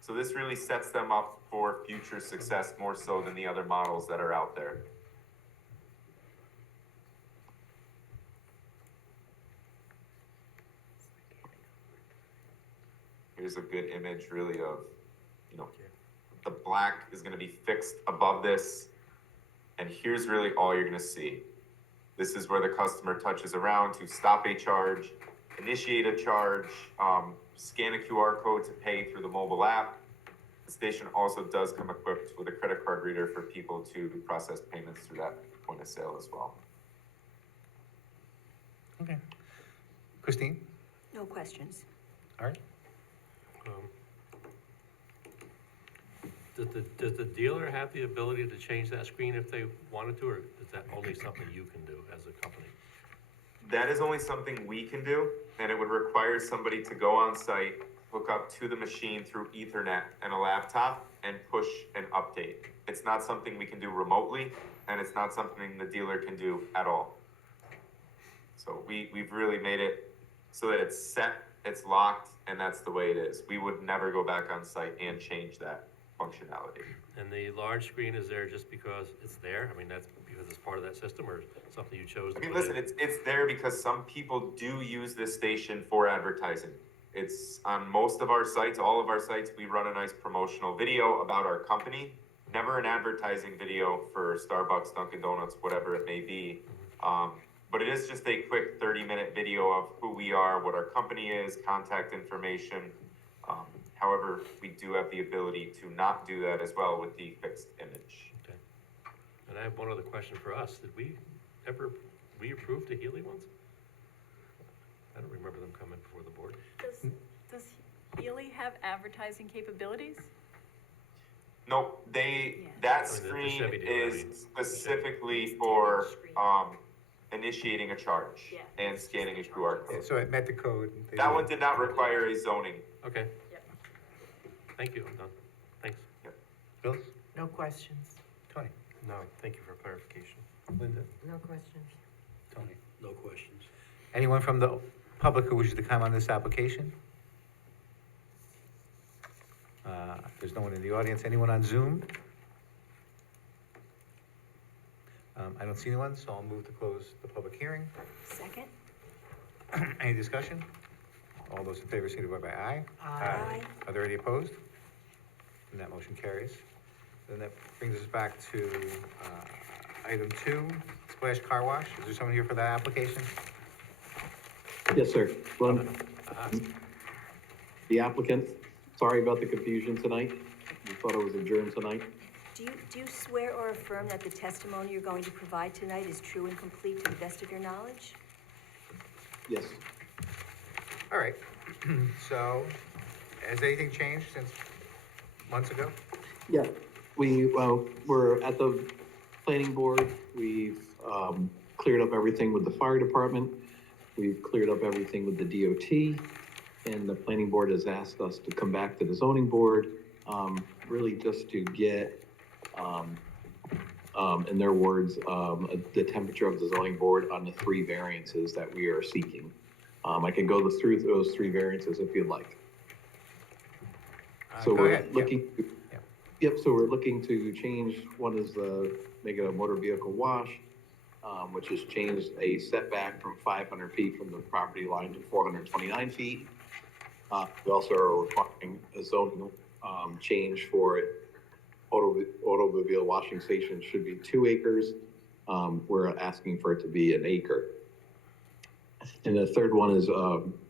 So this really sets them up for future success more so than the other models that are out there. Here's a good image really of, you know, the black is gonna be fixed above this. And here's really all you're gonna see. This is where the customer touches around to stop a charge, initiate a charge, scan a QR code to pay through the mobile app. The station also does come equipped with a credit card reader for people to process payments through that point of sale as well. Okay. Christine? No questions. All right. Does the dealer have the ability to change that screen if they wanted to, or is that only something you can do as a company? That is only something we can do, and it would require somebody to go on site, hook up to the machine through Ethernet and a laptop, and push an update. It's not something we can do remotely, and it's not something the dealer can do at all. So we've really made it so that it's set, it's locked, and that's the way it is. We would never go back on site and change that functionality. And the large screen is there just because it's there? I mean, that's because it's part of that system, or something you chose to I mean, put listen, in? it's there because some people do use this station for advertising. It's on most of our sites, all of our sites, we run a nice promotional video about our company, never an advertising video for Starbucks, Dunkin' Donuts, whatever it may be. But it is just a quick 30-minute video of who we are, what our company is, contact information. However, we do have the ability to not do that as well with the fixed image. Okay. And I have one other question for us. Did we approve the Healy ones? I don't remember them coming before the board. Does Healy have advertising capabilities? Nope, that I mean, the screen Chevy dealer, I is mean. specifically for initiating a charge and scanning a QR Yeah, code. so it met the code. That one did not require a zoning. Okay. Thank you, I'm done. Thanks. Bill? No questions. Tony? No, thank you for clarification. Linda? No questions. Tony? No questions. Anyone from the public who wishes to comment on this application? There's no one in the audience. Anyone on Zoom? I don't see anyone, so I'll move to close the public hearing. Second? Any discussion? All those in favor signify by aye. Aye. Are there any opposed? And that motion carries. Then that brings us back to item 2, Splash Car Wash. Is there someone here for that application? Yes, sir. Glenn, the applicant, sorry about the confusion tonight. We thought it was adjourned tonight. Do you swear or affirm that the testimony you're going to provide tonight is true and complete to the best of your knowledge? Yes. All right. So, has anything changed since months ago? Yeah, we're at the planning board. We've cleared up everything with the fire department. We've cleared up everything with the DOT. And the planning board has asked us to come back to the zoning board, really just to get, in their words, the temperature of the zoning board on the 3 variances that we are seeking. I can go through those 3 variances if you'd like. So Go we're ahead. looking, so we're looking to change, one is make it a motor vehicle wash, which has changed a setback from 500 feet from the property line to 429 feet. We also are requiring a zoning change for automobile washing station should be 2 acres. We're asking for it to be 1 acre. And the third one is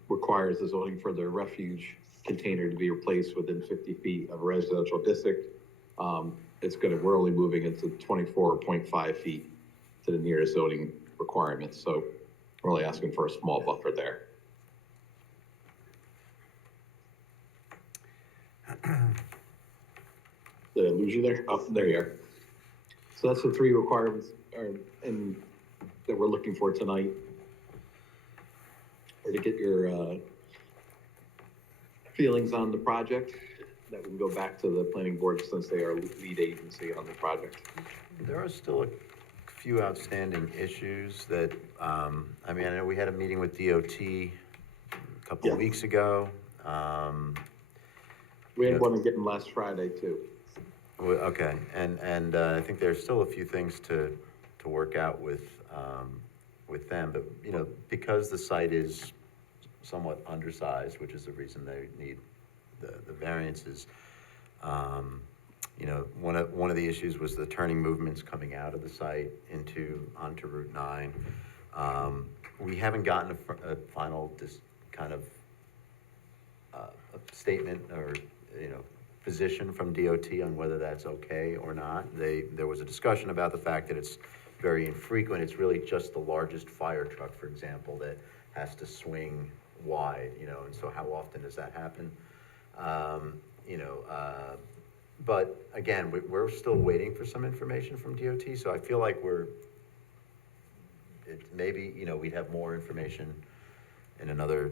requires the zoning for the refuge container to be replaced within 50 feet of a residential district. We're only moving it to 24.5 feet to the nearest zoning requirements. So we're only asking for a small buffer there. Did I lose you there? Oh, there you are. So that's the 3 requirements that we're looking for tonight. We're to get your feelings on the project, that we can go back to the planning board since they are lead agency on the project. There are still a few outstanding issues that, I mean, I know we had a meeting with DOT a couple of weeks ago. We had one again last Friday too. Okay, and I think there's still a few things to work out with them, but, you know, because the site is somewhat undersized, which is the reason they need the variances, you know, one of the issues was the turning movements coming out of the site onto Route 9. We haven't gotten a final kind of a statement or, you know, position from DOT on whether that's okay or not. There was a discussion about the fact that it's very infrequent. It's really just the largest fire truck, for example, that has to swing wide, you know, and so how often does that happen? You know, but again, we're still waiting for some information from DOT, so I feel like maybe, you know, we'd have more information in another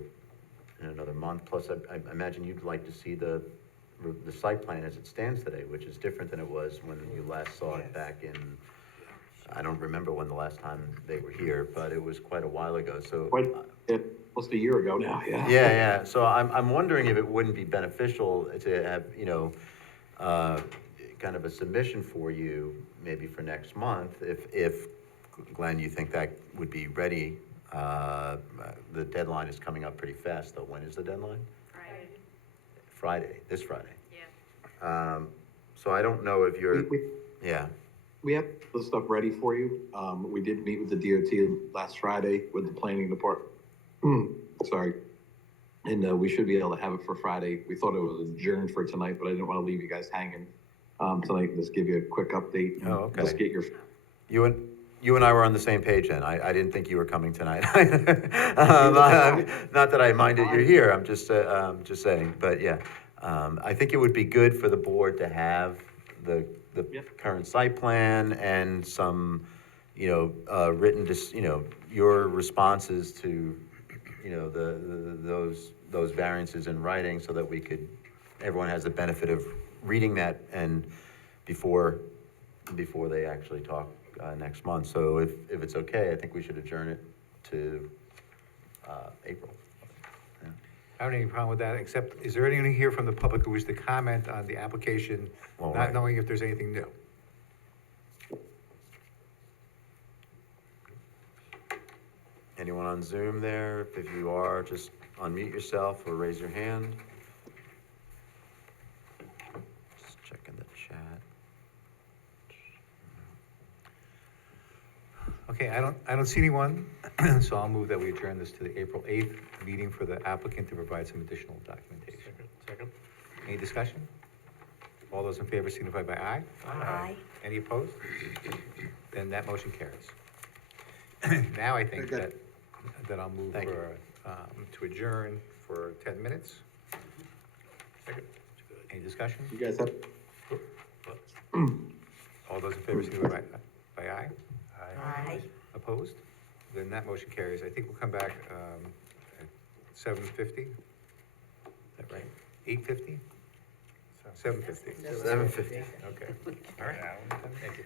month. Plus, I imagine you'd like to see the site plan as it stands today, which is different than it was when you last saw it back in, I don't remember when the last time they were here, but it was quite a while ago, so. Almost a year ago now, yeah. Yeah, so I'm wondering if it wouldn't be beneficial to have, you know, kind of a submission for you, maybe for next month, if Glenn, you think that would be ready. The deadline is coming up pretty fast, though. When is the deadline? Friday, this Friday. Yeah. So I don't know if you're, yeah. We have the stuff ready for you. We did meet with the DOT last Friday with the planning department. Sorry. And we should be able to have it for Friday. We thought it was adjourned for tonight, but I didn't want to leave you guys hanging tonight. Just give you a quick update. Oh, okay. Just get your. You and I were on the same page then. I didn't think you were coming tonight. Not that I minded you're here, I'm just saying, but yeah. I think it would be good for the board to have the current site plan and some, you know, written, you know, your responses to, you know, those variances in writing so that everyone has the benefit of reading that and before they actually talk next month. So if it's okay, I think we should adjourn it to April. Yeah. I don't have any problem with that, except, is there anyone here from the public who wishes to comment on the application, Well, not right. knowing if there's anything new? Anyone on Zoom there? If you are, just unmute yourself or raise your hand. Just checking the chat. Okay, I don't see anyone, so I'll move that we adjourn this to the April 8th meeting for the applicant to provide some additional documentation. Second. Any discussion? All those in favor signify by aye. Aye. Any opposed? Then that motion carries. Now I think that I'll move Thank you. to adjourn for 10 minutes. Second. Any discussion? You guys have. All those in favor signify by aye. Aye. Opposed? Then that motion carries. I think we'll come back at 7:50. Is that right? 8:50? 7:50. 7:50. Okay. All right. Thank you.